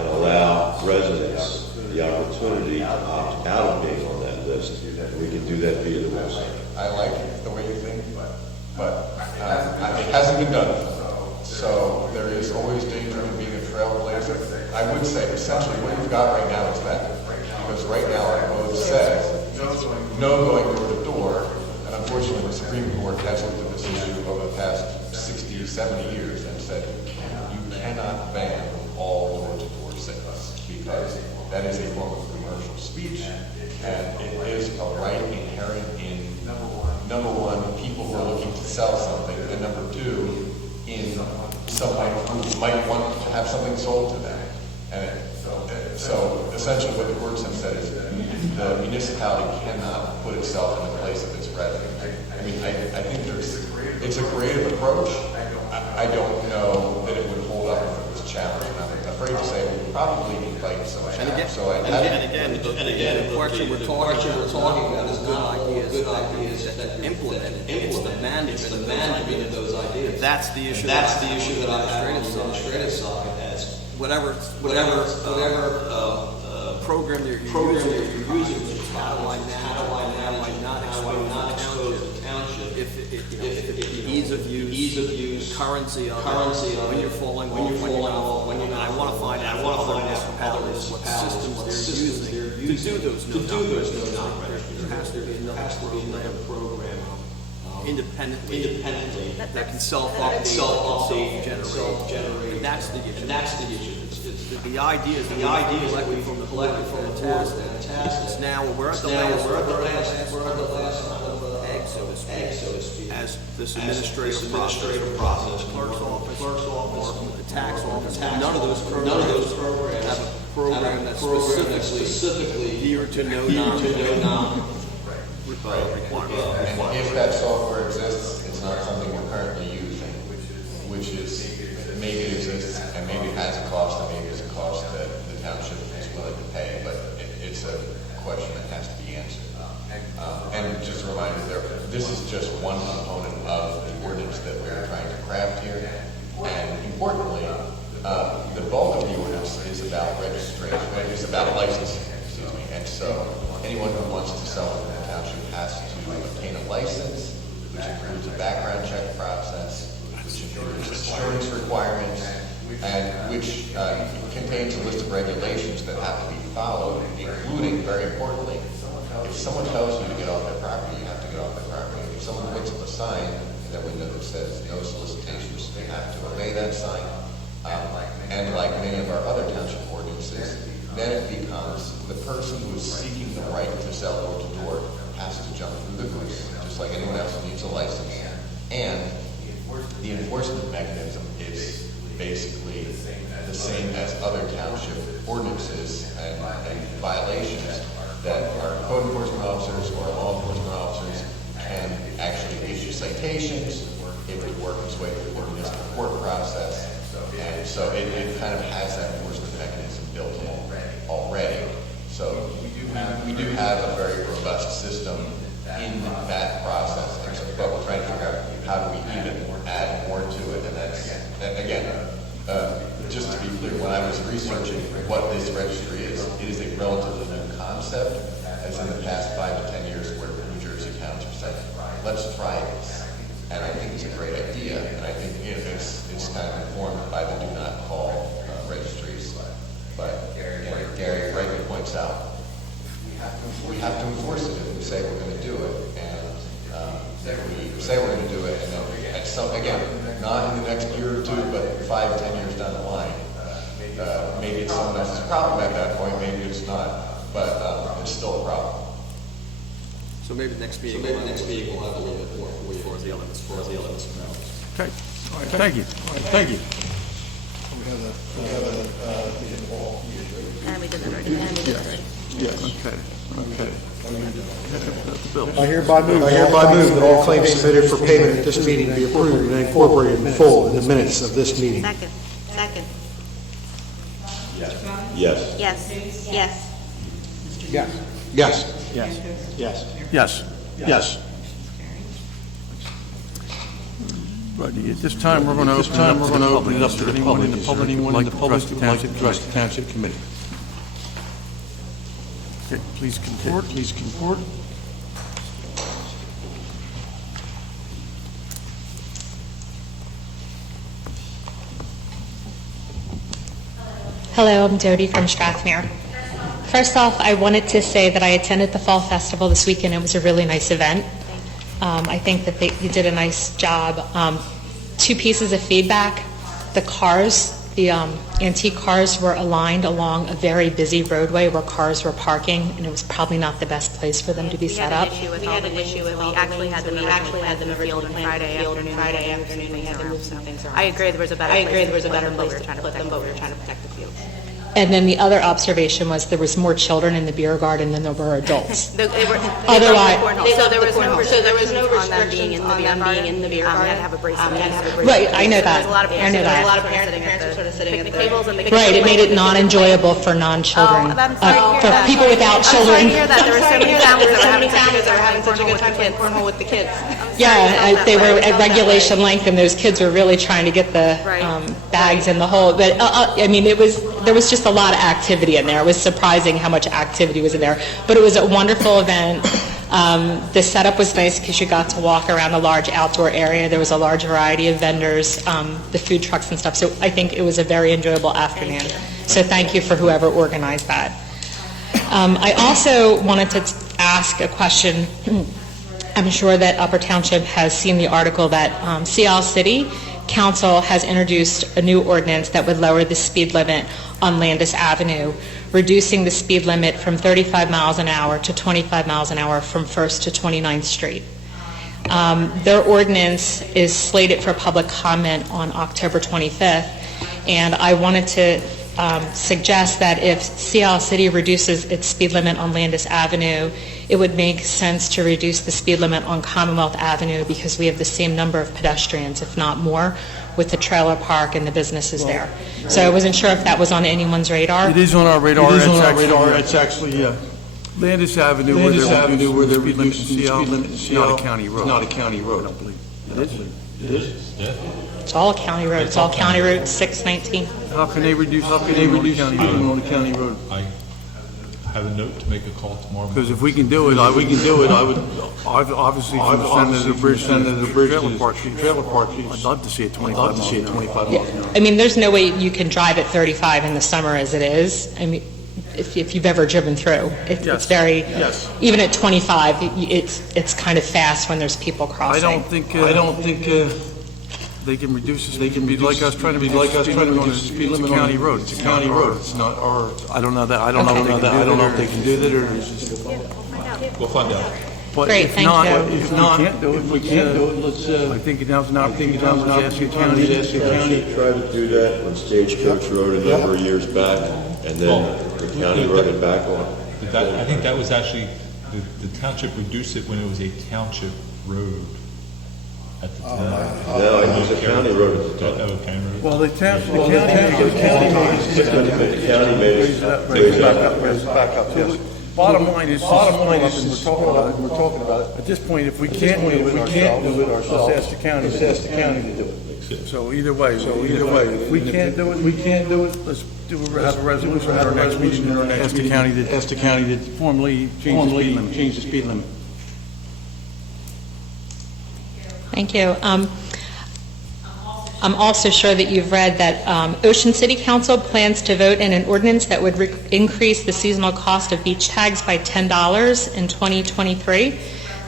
allow residents the opportunity to opt out of being on that list? We can do that via the website. I like the way you think, but it hasn't been done. So there is always danger of being a trailblazer. I would say essentially what you've got right now is that. Because right now our code says no going door to door, and unfortunately the Supreme Court has looked at this issue over the past 60, 70 years and said you cannot ban all door-to-door sales because that is a form of commercial speech, and it is a right inherent in, number one, people who are looking to sell something and number two, in someone who might want to have something sold to them. And so essentially what the courts have said is the municipality cannot put itself in the place of its residents. I mean, I think it's a creative approach. I don't know that it would hold up if it was challenged. And I'm afraid to say it would probably invite some challenge. And again, the question we're talking about is not good ideas that implement it. It's the management of those ideas. That's the issue that I have on the administrative side. As whatever program you're using, how do I not expose the township if ease of use, currency of when you're falling off, when you're not. I want to find out what systems they're using to do those no-knock. There has to be another program independently that can self-update, self-generate. And that's the issue. The idea is collected from the task. It's now we're at the last egg, so to speak, as this administrative process, clerk's office, working with the tax office. None of those programs have a program that's specifically geared to no-knock requirements. And if that software exists, it's not something we're currently using, which is, maybe it exists and maybe it has a cost and maybe it's a cost that the township is willing to pay, but it's a question that has to be answered. And just a reminder, this is just one component of the ordinance that we're trying to craft here. And importantly, the bulk of the ordinance is about registration, it's about licensing, and so anyone who wants to sell in the township has to obtain a license, which includes a background check process, which includes insurance requirements, and which contains a list of regulations that have to be followed, including, very importantly, if someone tells you to get off their property, you have to get off their property. If someone puts up a sign in their window that says no solicitations, they have to obey that sign. And like many of our other township ordinances, then it becomes the person who is seeking the right to sell door to door has to jump through the hoops, just like anyone else who needs a license. And the enforcement mechanism is basically the same as other township ordinances and violations that our code enforcement officers or law enforcement officers can actually issue citations. It would work its way through the municipal court process. And so it kind of has that enforcement mechanism built in already. So we do have a very robust system in that process. But we're trying to figure out how do we even add more to it. And that's, again, just to be clear, when I was researching what this registry is, it is a relatively new concept, as in the past 5 to 10 years where New Jersey towns have said, let's try this. And I think it's a great idea, and I think it's kind of informed by the do not call registries. But Gary rightly points out, we have to enforce it if we say we're going to do it, and if we say we're going to do it, and then at some, again, not in the next year or two, but 5, 10 years down the line, maybe it's someone else's problem at that point, maybe it's not, but it's still a problem. So maybe next meeting we'll have a little bit more for the elements. Okay, all right, thank you. Thank you. And we did that already. Okay. I hereby move that all claims submitted for payment at this meeting be approved and incorporated in full in the minutes of this meeting. Second. Yes. Yes. Right, at this time, we're going to open it up to anyone in the public who would like to address the township committee. Okay, please comport. Hello, I'm Dodie from Strathmere. First off, I wanted to say that I attended the Fall Festival this weekend. It was a really nice event. I think that you did a nice job. 2 pieces of feedback. The cars, the antique cars were aligned along a very busy roadway where cars were parking, and it was probably not the best place for them to be set up. We had an issue with, we actually had them originally field on Friday afternoon, we had to move some things around. I agree there was a better place to put them, but we were trying to protect the fields. And then the other observation was there was more children in the beer garden than there were adults. Otherwise, so there was no restrictions on them being in the beer garden. We had to have a bracelet. Right, I know that. There was a lot of I know that. parents were sort of sitting at the tables and the Right, it made it not enjoyable for non-children, I'm sorry to hear for that. people without I'm sorry children. to hear that. There were so many families that were having such a good time playing cornhole with the kids. Yeah, they were at regulation length, and those kids were really trying to get the bags in the hole. But I mean, there was just a lot of activity in there. It was surprising how much activity was in there. But it was a wonderful event. The setup was nice because you got to walk around a large outdoor area. There was a large variety of vendors, the food trucks and stuff. So I think it was a very enjoyable afternoon. So thank you for whoever organized that. I also wanted to ask a question. I'm sure that Upper Township has seen the article that Seattle City Council has introduced a new ordinance that would lower the speed limit on Landis Avenue, reducing the speed limit from 35 miles an hour to 25 miles an hour from 1st to 29th Street. Their ordinance is slated for public comment on October 25th, and I wanted to suggest that if Seattle City reduces its speed limit on Landis Avenue, it would make sense to reduce the speed limit on Commonwealth Avenue because we have the same number of pedestrians, if not more, with the trailer park and the businesses there. So I wasn't sure if that was on anyone's radar. It is on our radar. It's actually, Landis Avenue, where they're reducing the speed limit in Seattle, not a county road. Not a county road. I don't believe. It is? Yeah. It's all a county road. It's all County Route 619. How can they reduce speed on the county road? I have a note to make a call tomorrow. Because if we can do it, I would obviously from the center of the bridge to the trailer park. I'd love to see it 25 miles an hour. I mean, there's no way you can drive at 35 in the summer as it is. I mean, if you've ever driven through, it's very, even at 25, it's kind of fast when there's people crossing. I don't think they can reduce this. They can be like us trying to reduce the speed limit on a county road. It's a county road. It's not our. I don't know that. I don't know if they can do that or. We'll find out. But Great, if thank not, you. if we can't do it, let's. I think now's an opportunity to ask the county. Tried to do that on Stagecoach Road a number of years back, and then the county wrote it back on. I think that was actually, the township reduced it when it was a township road at the time. No, it was a county road at the time. Oh, county road. Well, the county Raise it back up. yes. Bottom line is, we're talking about it. At this point, if we can't do it ourselves, let's ask the county to do it. So either way, if we can't do it, let's have a resolution at our next meeting, ask the county to formally change the speed limit. Thank you. I'm also sure that you've read that Ocean City Council plans to vote in an ordinance that would increase the seasonal cost of beach tags by $10 in 2023.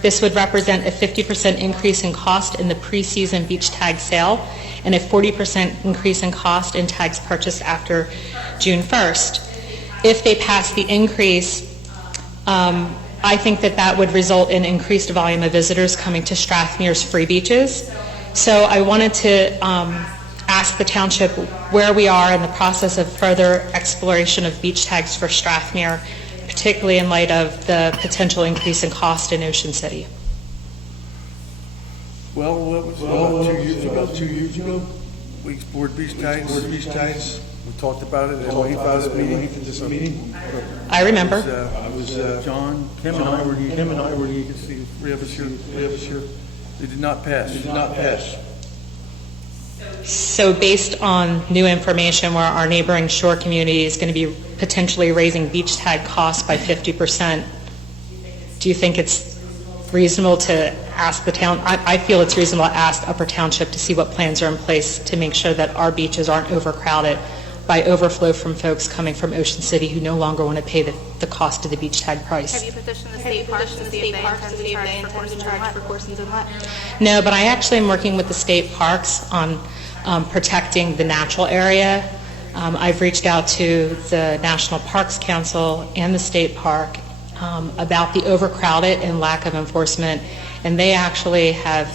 This would represent a 50% increase in cost in the pre-season beach tag sale and a 40% increase in cost in tags purchased after June 1st. If they pass the increase, I think that would result in increased volume of visitors coming to Strathmere's free beaches. So I wanted to ask the township where we are in the process of further exploration of beach tags for Strathmere, particularly in light of the potential increase in cost in Ocean City. Well, that was about 2 years ago. We explored beach tags. We talked about it at this meeting. I remember. It was John, Kim and I were here. You can see three of us here. They did not pass. So based on new information where our neighboring shore community is going to be potentially raising beach tag costs by 50%, do you think it's reasonable to ask the town? I feel it's reasonable to ask Upper Township to see what plans are in place to make sure that our beaches aren't overcrowded by overflow from folks coming from Ocean City who no longer want to pay the cost of the beach tag price. Have you petitioned the state parks to see if they intend to charge for courses and what? No, but I actually am working with the state parks on protecting the natural area. I've reached out to the National Parks Council and the state park about the overcrowded and lack of enforcement, and they actually have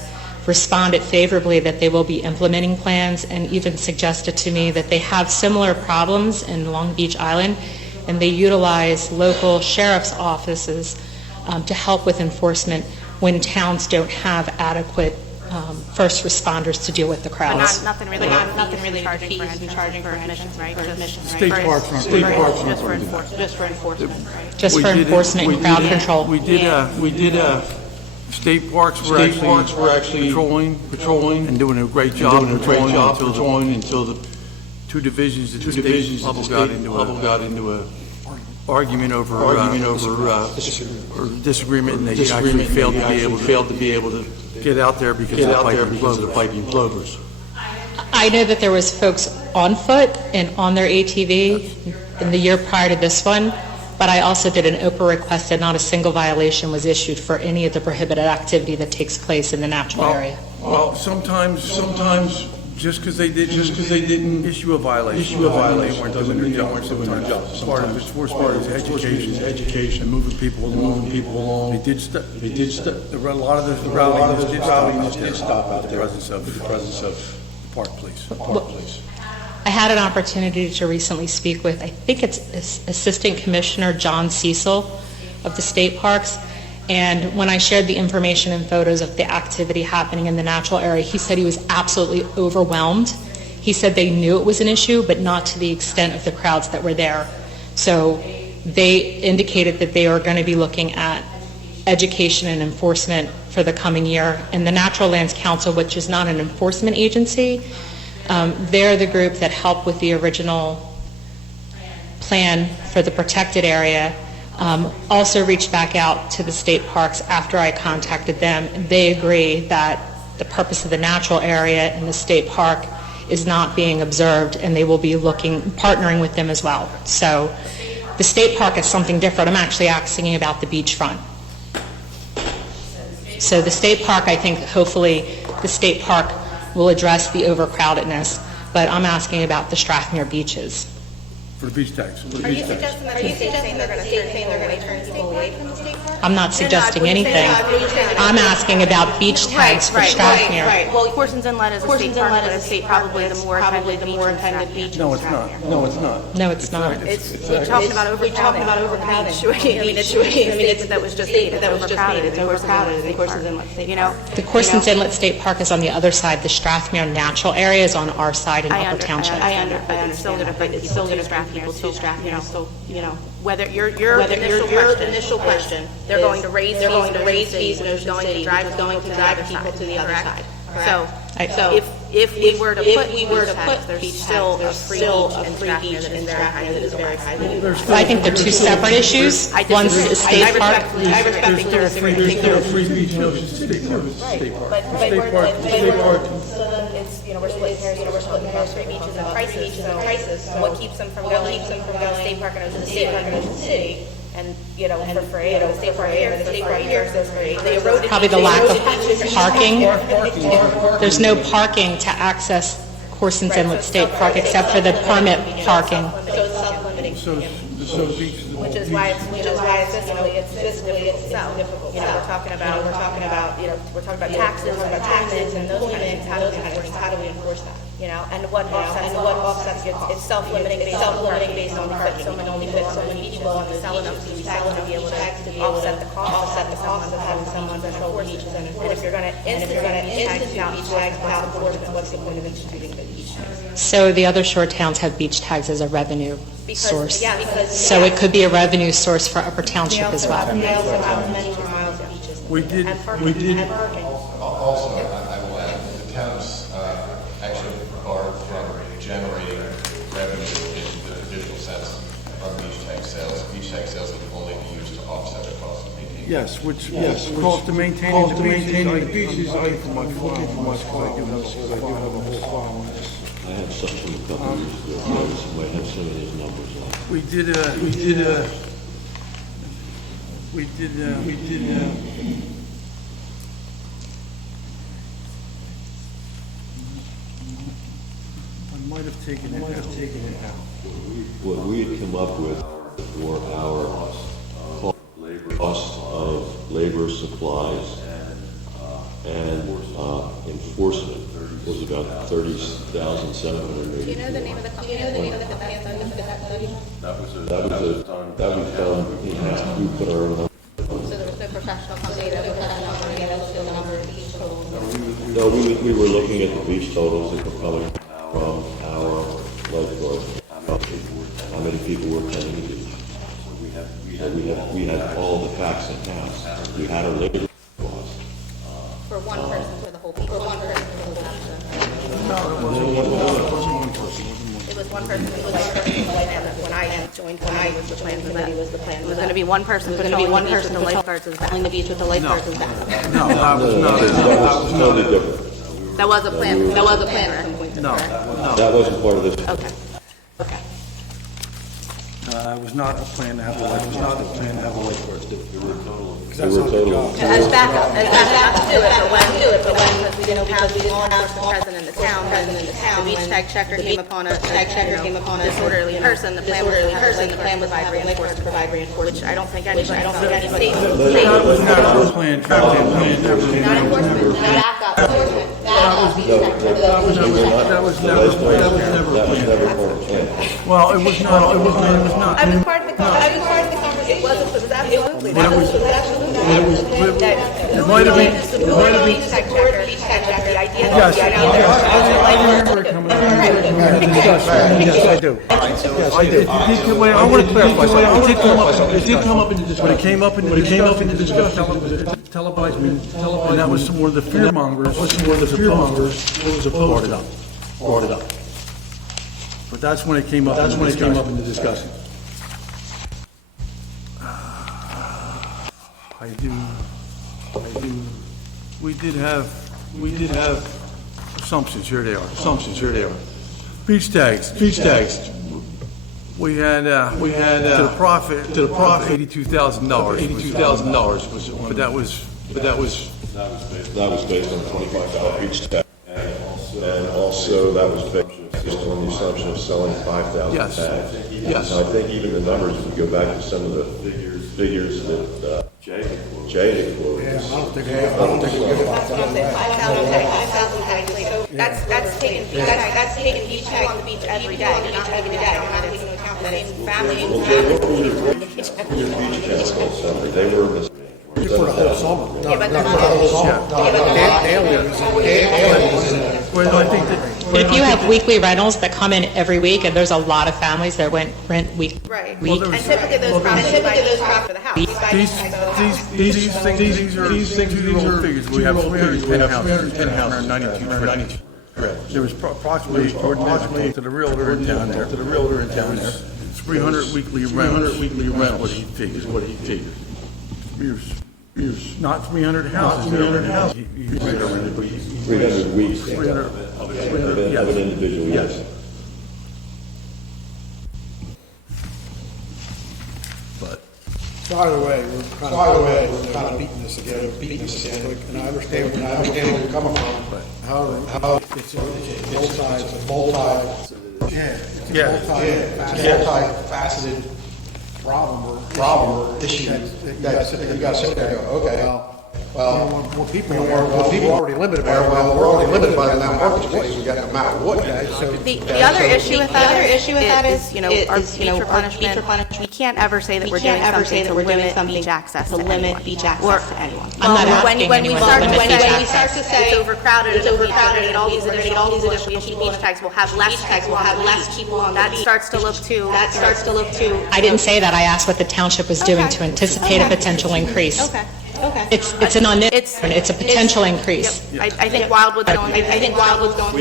responded favorably that they will be implementing plans, and even suggested to me that they have similar problems in Long Beach Island, and they utilize local sheriff's offices to help with enforcement when towns don't have adequate first responders to deal with the crowds. Nothing really charging for admissions, right? State parks aren't. State parks Just for aren't. enforcement. Just for enforcement, right? Just for enforcement and crowd control. We did state parks were actually patrolling and doing a great job patrolling until the two divisions of the state level got into a argument over or disagreement, and they actually failed to be able to get out there because of the piping plovers. I know that there was folks on foot and on their ATV in the year prior to this one, but I also did an OPA request that not a single violation was issued for any of the prohibited activity that takes place in the natural area. Well, sometimes just because they didn't issue a violation, they weren't doing their job. Sometimes part of it's education, moving people along. They did a lot of the rowdiness did stop out there in the presence of the park police. I had an opportunity to recently speak with, I think it's Assistant Commissioner John Cecil of the state parks, and when I shared the information and photos of the activity happening in the natural area, he said he was absolutely overwhelmed. He said they knew it was an issue, but not to the extent of the crowds that were there. So they indicated that they are going to be looking at education and enforcement for the coming year. And the Natural Lands Council, which is not an enforcement agency, they're the group that helped with the original plan for the protected area. Also reached back out to the state parks after I contacted them. They agree that the purpose of the natural area in the state park is not being observed, and they will be partnering with them as well. So the state park is something different. I'm actually asking about the beachfront. So the state park, I think hopefully the state park will address the overcrowdedness, but I'm asking about the Strathmere beaches. For the beach tax. Are you suggesting that the state's saying they're going to turn people away from the state park? I'm not suggesting anything. I'm asking about beach tags for Strathmere. Right. Well, Corson's Inlet is a state park, but a state probably the more attended beach. No, it's not. No, it's not. No, it's not. We're talking about overcrowding. I mean, it's a statement that was just made. It's overcrowded. It's overcrowded. The Corson's Inlet State Park. The Corson's Inlet State Park is on the other side. The Strathmere natural area is on our side in Upper Township. I understand. It's still going to bring people to Strathmere. Whether your initial question, they're going to raise fees, and it's going to drive people to the other side. So if we were to put there's still a free beach in Strathmere that is very high. I think they're two separate issues. One's a state park. I respectfully disagree. There's a free beach, no, it's a state park. State park. It's, we're splitting hairs, we're splitting hairs, free beaches and prices, so what keeps them from going to the state park and to the city? And, for free, the state park here, the state park here, so free. They eroded. Probably the lack of parking. There's no parking to access Corson's Inlet State Park except for the permit parking. So it's self-limiting. So the beach. Which is why it's fiscally difficult. We're talking about taxes and those kind of things. How do we enforce that? And what offsets it's self-limiting based on the parking. So only fit so many beaches, and we sell enough beach tags to be able to offset the cost of having someone control the beaches. And if you're going to institute beach tags without enforcement, what's the point of instituting the beach tags? So the other shore towns have beach tags as a revenue source. So it could be a revenue source for Upper Township as well. They also have many more miles of beaches. We did. Also, I will add, the towns actually are generating revenue in the traditional sense from beach tag sales. Beach tag sales can only be used to offset the cost of maintaining. Yes, cost of maintaining the beaches. I for my farm, I do have a whole farm on this. I had something a couple of years ago, I might have some of his numbers on. We did I might have taken it out. What we had come up with for our cost cost of labor, supplies, and enforcement was about $30,780. Do you know the name of the company? That was done in-house. We put our own. So there was no professional company that was the number of beach totals? No, we were looking at the beach totals that were coming from our lifeguard. How many people were attending the beach? We had all the facts in-house. We had our labor costs. For one person for the whole beach? For one person for the whole beach? No, it wasn't one person. It was one person, it was one person, and when I joined, when I was the plan for that, it was going to be one person, patrolling the beach with the lifeguards as well. The beach with the lifeguards as well. No, that was not, That was totally different. That was a plan, that was a plan at some point. no, That wasn't part of this. Okay, okay. it was not a plan to have a lifeguard. It was not a plan to have a lifeguard. They were total. As backup, not to do it, but when, because we didn't have the law enforcement present in the town, when the beach tag checker came upon a disorderly person, the plan was to provide reinforcement, which I don't think anybody felt any safe. That was never a plan, Captain. Not enforcement, backup, enforcement, backup beach tag checker. That was never a plan. That was never part of the plan. Well, it was not, it was not. I was part of the conversation. It was absolutely. That was absolutely. It might have been, Beach tag checker, the idea. yes, I remember it coming up. Yes, I do. I did. Wait, I want to clarify something. It did come up in the discussion. When it came up in the discussion, televised, and that was one of the fear mongers. Was opposed to it. Brought it up. But that's when it came up. That's when it came up in the discussion. I do. We did have assumptions. Here they are. Beach tags. We had to the profit $82,000. But that was That was based on $25 beach tag. And also that was based on the assumption of selling 5,000 Yes. tags. Yes. And I think even the numbers, if we go back to some of the figures that Jay had quoted. I don't think we get about that. 5,000 tags later. That's taking beach tags on the beach every day. You're not taking into account that it's family. Well, Jay, what were your beach tags all summer? They were For the whole summer. Yeah, but they're not. Well, I think that. But if you have weekly rentals that come in every week, and there's a lot of families that rent week. Right. Week. And typically those properties for the house. These things are figures. We have 310 houses, 192. There was approximately, according to the realtor in town there, 300 weekly rentals. What he figures. Not 300 houses. 300 weeks. 300, Of an individual, yes. But By the way, we're kind of beating this again, and I understand where you're coming from, but however, it's multi-faceted problem or issue that you got to sit there and go, okay, well, when people are already limited by, we're already limited by the amount of parking spaces we got no matter what. The other issue with that is, our beach replenishment, we can't ever say that we're doing something to limit beach access to anyone. Or anyone. I'm not asking When we start anyone to limit beach to say it's overcrowded, and we need all these additional beach tags, we'll have less people on the beach. That starts to look too. I didn't say that. I asked what the township was doing to anticipate a potential increase. Okay. It's a potential increase. I think Wildwood's going through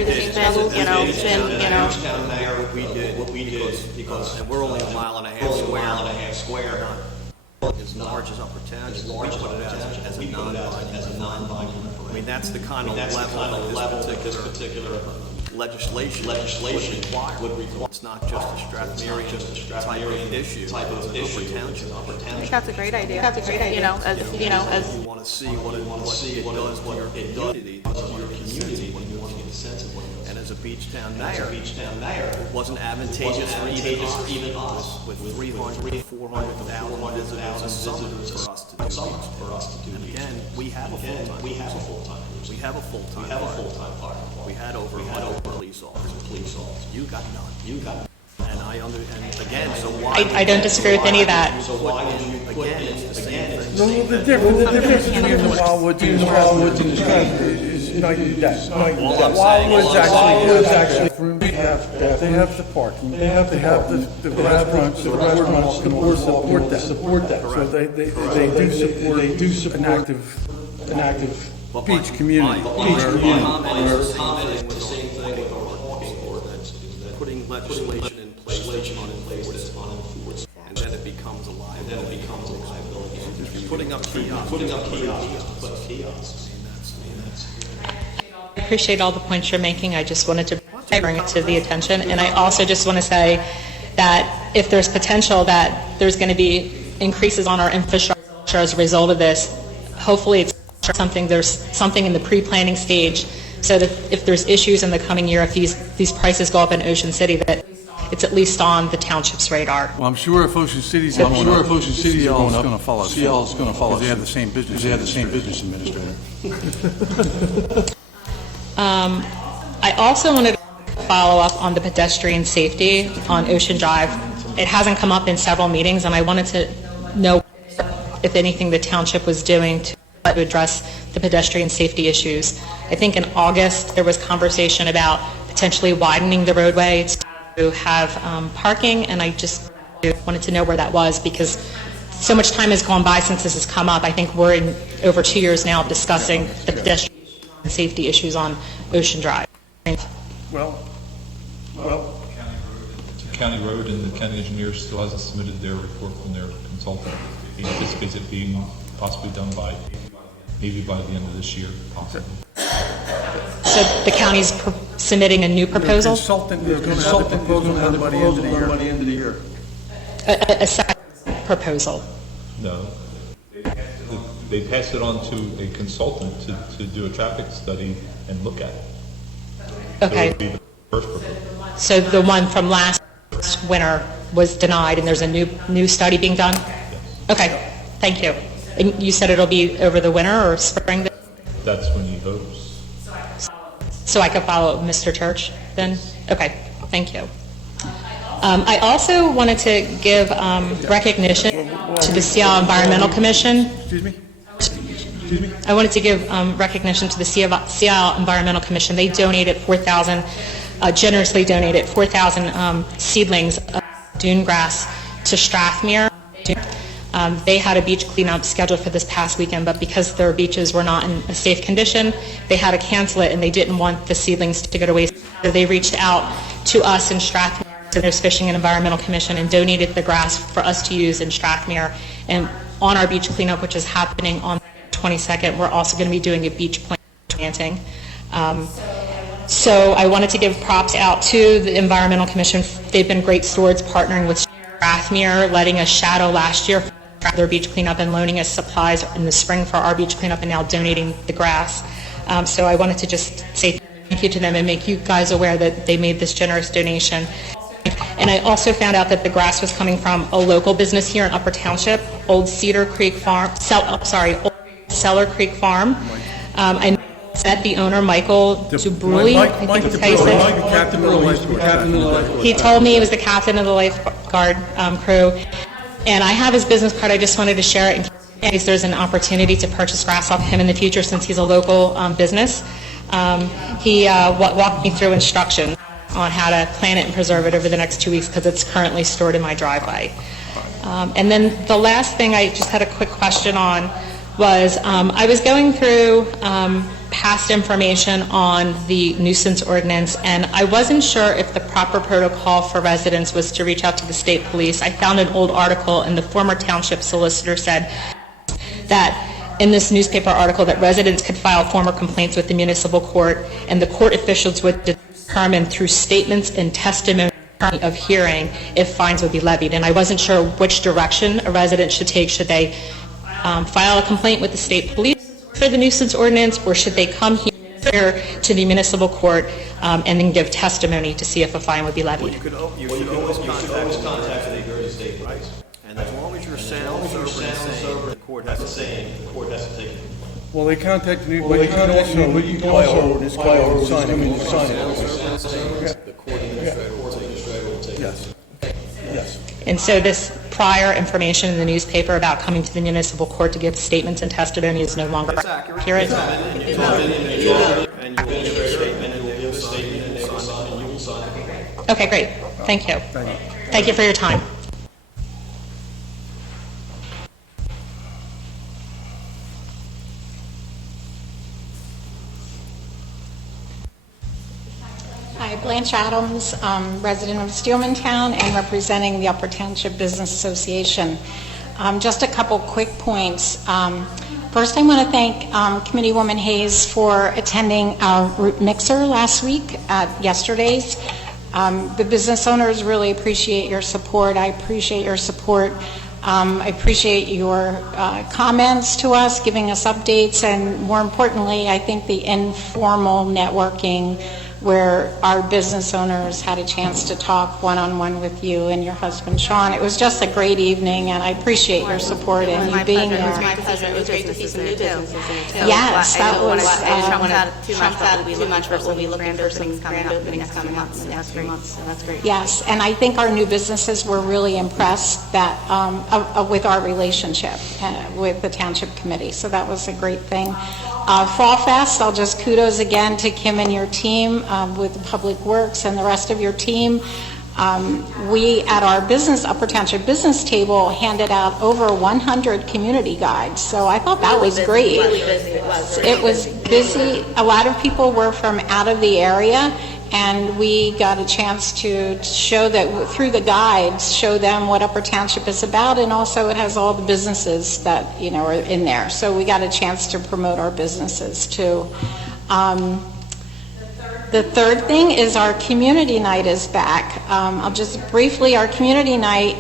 the same thing, Town mayor, what we did, because, and we're only a mile and a half square, as large as Upper Town, we put it as a non-binding. I mean, that's the kind of level that this particular legislation would require. It's not just a Strathmere type of issue, Upper Township. I think that's a great idea. As You want to see what it does to your community, when you want to get a sense of what it does. And as a beach town mayor, it wasn't advantageous for even us with 300, 400,000 visitors for us to do. And again, we have a full-time. We have a full-time fire. We had over police officers. You got none. And and again, so why? I don't disagree with any of that. So why would you put in, again, it's the same thing. No, the difference between the Wildwoods and the Stratford is night and day. Wildwoods actually, they have the parking, they have the restaurants, the boardwalk can all support that. So they do support an active beach community. My comment is the same thing with our walking ordinance, is that putting legislation in place that's unenforced, and then it becomes a liability. If you're putting up kiosks. I appreciate all the points you're making. I just wanted to bring it to the attention. And I also just want to say that if there's potential that there's going to be increases on our infrastructure as a result of this, hopefully it's there's something in the pre-planning stage so that if there's issues in the coming year, if these prices go up in Ocean City, that it's at least on the township's radar. Well, I'm sure if Ocean City's going up, CL is going to follow. CL is going to follow. Because they have the same business. They have the same business administrator. I also wanted to follow up on the pedestrian safety on Ocean Drive. It hasn't come up in several meetings, and I wanted to know if anything the township was doing to address the pedestrian safety issues. I think in August there was conversation about potentially widening the roadway to have parking, and I just wanted to know where that was because so much time has gone by since this has come up. I think we're in over 2 years now discussing the pedestrian safety issues on Ocean Drive. Well, It's a county road, and the county engineer still hasn't submitted their report from their consultant. He anticipates it being possibly done maybe by the end of this year, possibly. So the county's submitting a new proposal? The consultant is going to have the proposal done by the end of the year. A second proposal? No. They pass it on to a consultant to do a traffic study and look at it. Okay. So it would be the first proposal. So the one from last winter was denied, and there's a new study being done? Yes. Okay, thank you. And you said it'll be over the winter or spring? That's when he hopes. So I could follow up with Mr. Church then? Okay, thank you. I also wanted to give recognition to the Seattle Environmental Commission. Excuse me? I wanted to give recognition to the Seattle Environmental Commission. They donated 4,000, generously donated 4,000 seedlings of dune grass to Strathmere. They had a beach cleanup scheduled for this past weekend, but because their beaches were not in a safe condition, they had to cancel it, and they didn't want the seedlings to go to waste. So they reached out to us in Strathmere, to their Fishing and Environmental Commission, and donated the grass for us to use in Strathmere. And on our beach cleanup, which is happening on the 22nd, we're also going to be doing a beach planting. So I wanted to give props out to the Environmental Commission. They've been great stewards partnering with Strathmere, letting us shadow last year for their beach cleanup and loaning us supplies in the spring for our beach cleanup, and now donating the grass. So I wanted to just say thank you to them and make you guys aware that they made this generous donation. And I also found out that the grass was coming from a local business here in Upper Township, Old Cedar Creek Farm, Old Cellar Creek Farm. I met the owner, Michael Dubrulli, I think that's how you say it. Captain of the lifeguard. He told me he was the captain of the lifeguard crew. And I have his business card. I just wanted to share it in case there's an opportunity to purchase grass off him in the future, since he's a local business. He walked me through instructions on how to plant it and preserve it over the next 2 weeks, because it's currently stored in my driveway. And then the last thing I just had a quick question on was I was going through past information on the nuisance ordinance, and I wasn't sure if the proper protocol for residents was to reach out to the state police. I found an old article, and the former township solicitor said that in this newspaper article that residents could file formal complaints with the municipal court, and the court officials would determine through statements and testimony of hearing if fines would be levied. And I wasn't sure which direction a resident should take. Should they file a complaint with the state police for the nuisance ordinance, or should they come here to the municipal court and then give testimony to see if a fine would be levied. You should always contact the New Jersey State Police. And as long as you're sound, sober, and sane, the court has to take it. Well, they contact me, but you can also, by our sign it. The court administrator will take it. Yes. Yes. And so this prior information in the newspaper about coming to the municipal court to give statements and testimony is no longer accurate? And you will give a statement, and they will sign, and you will sign it. Okay, great. Thank you. Thank you for your time. Hi, Blanche Adams, resident of Steelmantown and representing the Upper Township Business Association. Just a couple quick points. First, I want to thank Committeewoman Hayes for attending our root mixer last week at yesterday's. The business owners really appreciate your support. I appreciate your support. I appreciate your comments to us, giving us updates, and more importantly, I think the informal networking where our business owners had a chance to talk one-on-one with you and your husband, Sean. It was just a great evening, and I appreciate your support and you being there. It was great to see some new businesses in it, too. Yes, that was... Trumps out too much, but we'll be looking for some grand openings coming up, so that's great. Yes, and I think our new businesses were really impressed that with our relationship with the Township Committee, so that was a great thing. Fall Fest, I'll just kudos again to Kim and your team with Public Works and the rest of your team. We, at our Upper Township business table, handed out over 100 community guides, so I thought that was great. It was busy. A lot of people were from out of the area, and we got a chance to show that through the guides, show them what Upper Township is about, and also it has all the businesses that are in there. So we got a chance to promote our businesses too. The third thing is our community night is back. I'll just briefly, our community night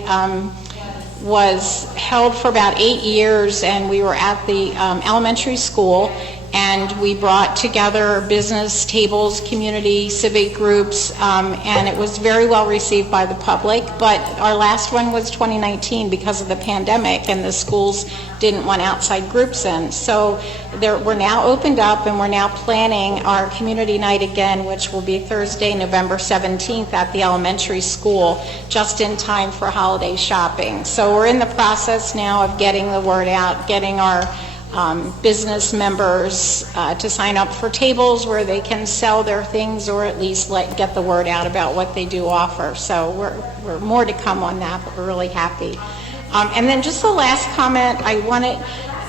was held for about 8 years, and we were at the elementary school, and we brought together business tables, community, civic groups, and it was very well received by the public. But our last one was 2019 because of the pandemic, and the schools didn't want outside groups in. So we're now opened up, and we're now planning our community night again, which will be Thursday, November 17th at the elementary school, just in time for holiday shopping. So we're in the process now of getting the word out, getting our business members to sign up for tables where they can sell their things, or at least get the word out about what they do offer. So we're more to come on that, but we're really happy. And then just the last comment,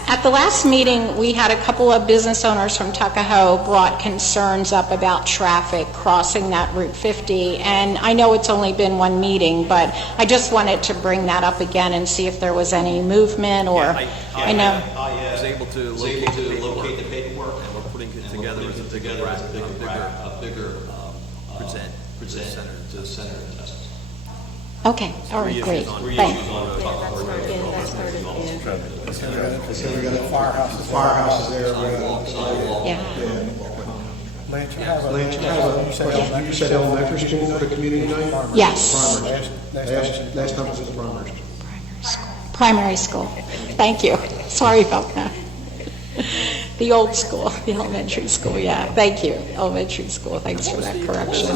at the last meeting, we had a couple of business owners from Tuckahoe brought concerns up about traffic crossing that Route 50, and I know it's only been one meeting, but I just wanted to bring that up again and see if there was any movement, or I know. I was able to locate the paperwork, and we're putting it together as a bigger present to the center of justice. Okay, all right, great. Thanks. The firehouse is there. Yeah. Lance, you said elementary school for the community night? Yes. Last time was at the primary. Primary school. Thank you. Sorry about that. The old school, the elementary school, yeah. Thank you, elementary school. Thanks for that correction.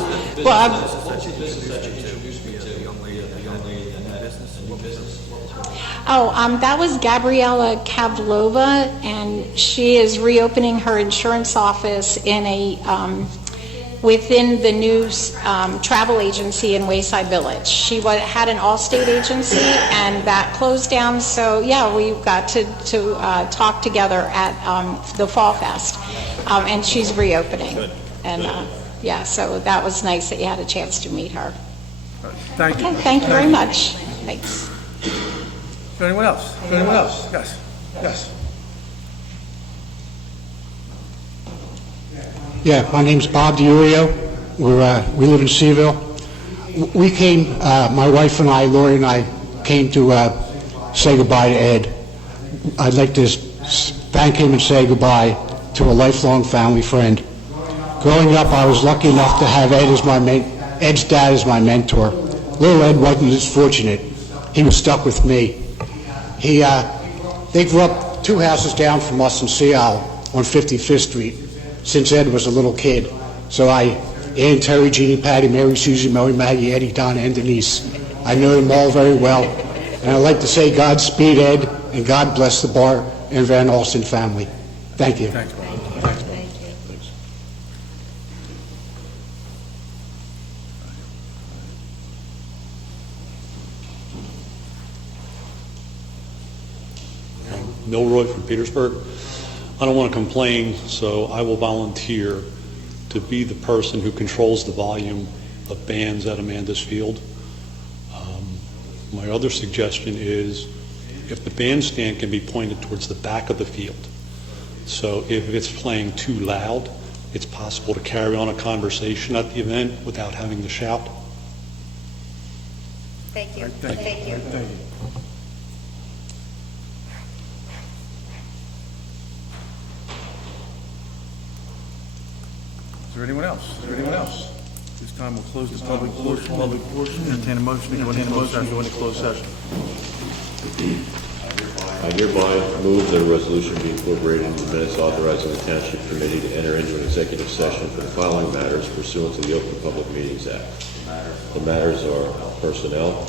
That was Gabriella Kavlova, and she is reopening her insurance office in within the new travel agency in Wayside Village. She had an Allstate agency, and that closed down. So yeah, we got to talk together at the Fall Fest, and she's reopening. Good. And yeah, so that was nice that you had a chance to meet her. Thank you. Okay, thank you very much. Thanks. Is there anyone else? Yes. Yeah, my name's Bob DiUrio. We live in Seaville. We came, my wife and I, Lori and I, came to say goodbye to Ed. I'd like to thank him and say goodbye to a lifelong family friend. Growing up, I was lucky enough to have Ed's dad as my mentor. Little Ed wasn't as fortunate. He was stuck with me. They grew up 2 houses down from us in Seattle on 55th Street since Ed was a little kid. So Ann, Terry, Jeannie, Patty, Mary, Susie, Mary, Maggie, Eddie, Donna, and Denise. I know them all very well. And I'd like to say Godspeed, Ed, and God bless the Bar and Van Alsten family. Thank you. Thanks, Bob. Milroy from Petersburg. I don't want to complain, so I will volunteer to be the person who controls the volume of bands at Amanda's Field. My other suggestion is if the bandstand can be pointed towards the back of the field. So if it's playing too loud, it's possible to carry on a conversation at the event without having to shout. Thank you. Thank you. Thank you. Is there anyone else? This time we'll close the public portion. Entertain a motion to go into closed session. I hereby move that a resolution be incorporated into the minutes authorizing the Township Committee to enter into an executive session for the following matters pursuant to the Open Public Meetings Act. The matters are personnel,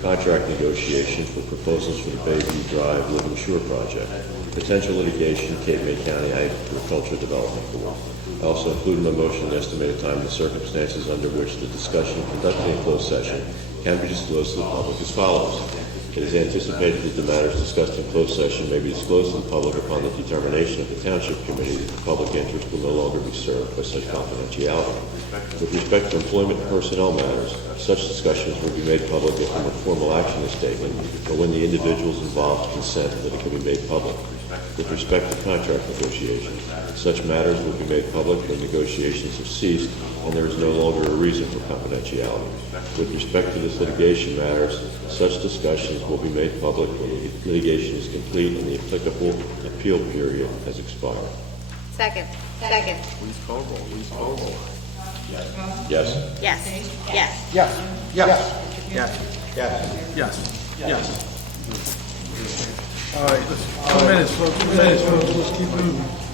contract negotiation for proposals for the Bayview Drive Living Shore project, potential litigation, Cape May County Agriculture Development Board. I also include in my motion the estimated time and the circumstances under which the discussion conducted in closed session can be disclosed to the public as follows. It is anticipated that the matters discussed in closed session may be disclosed to the public upon the determination of the Township Committee that the public interest will no longer be served by such confidentiality. With respect to employment and personnel matters, such discussions will be made public if a formal action is taken or when the individuals involved consent that it can be made public. With respect to contract negotiations, such matters will be made public when negotiations have ceased and there is no longer a reason for confidentiality. With respect to this litigation matters, such discussions will be made public when the litigation is complete and the applicable appeal period has expired. Second. Please call roll. Yes? Yes. All right, let's 2 minutes, folks. Let's keep moving.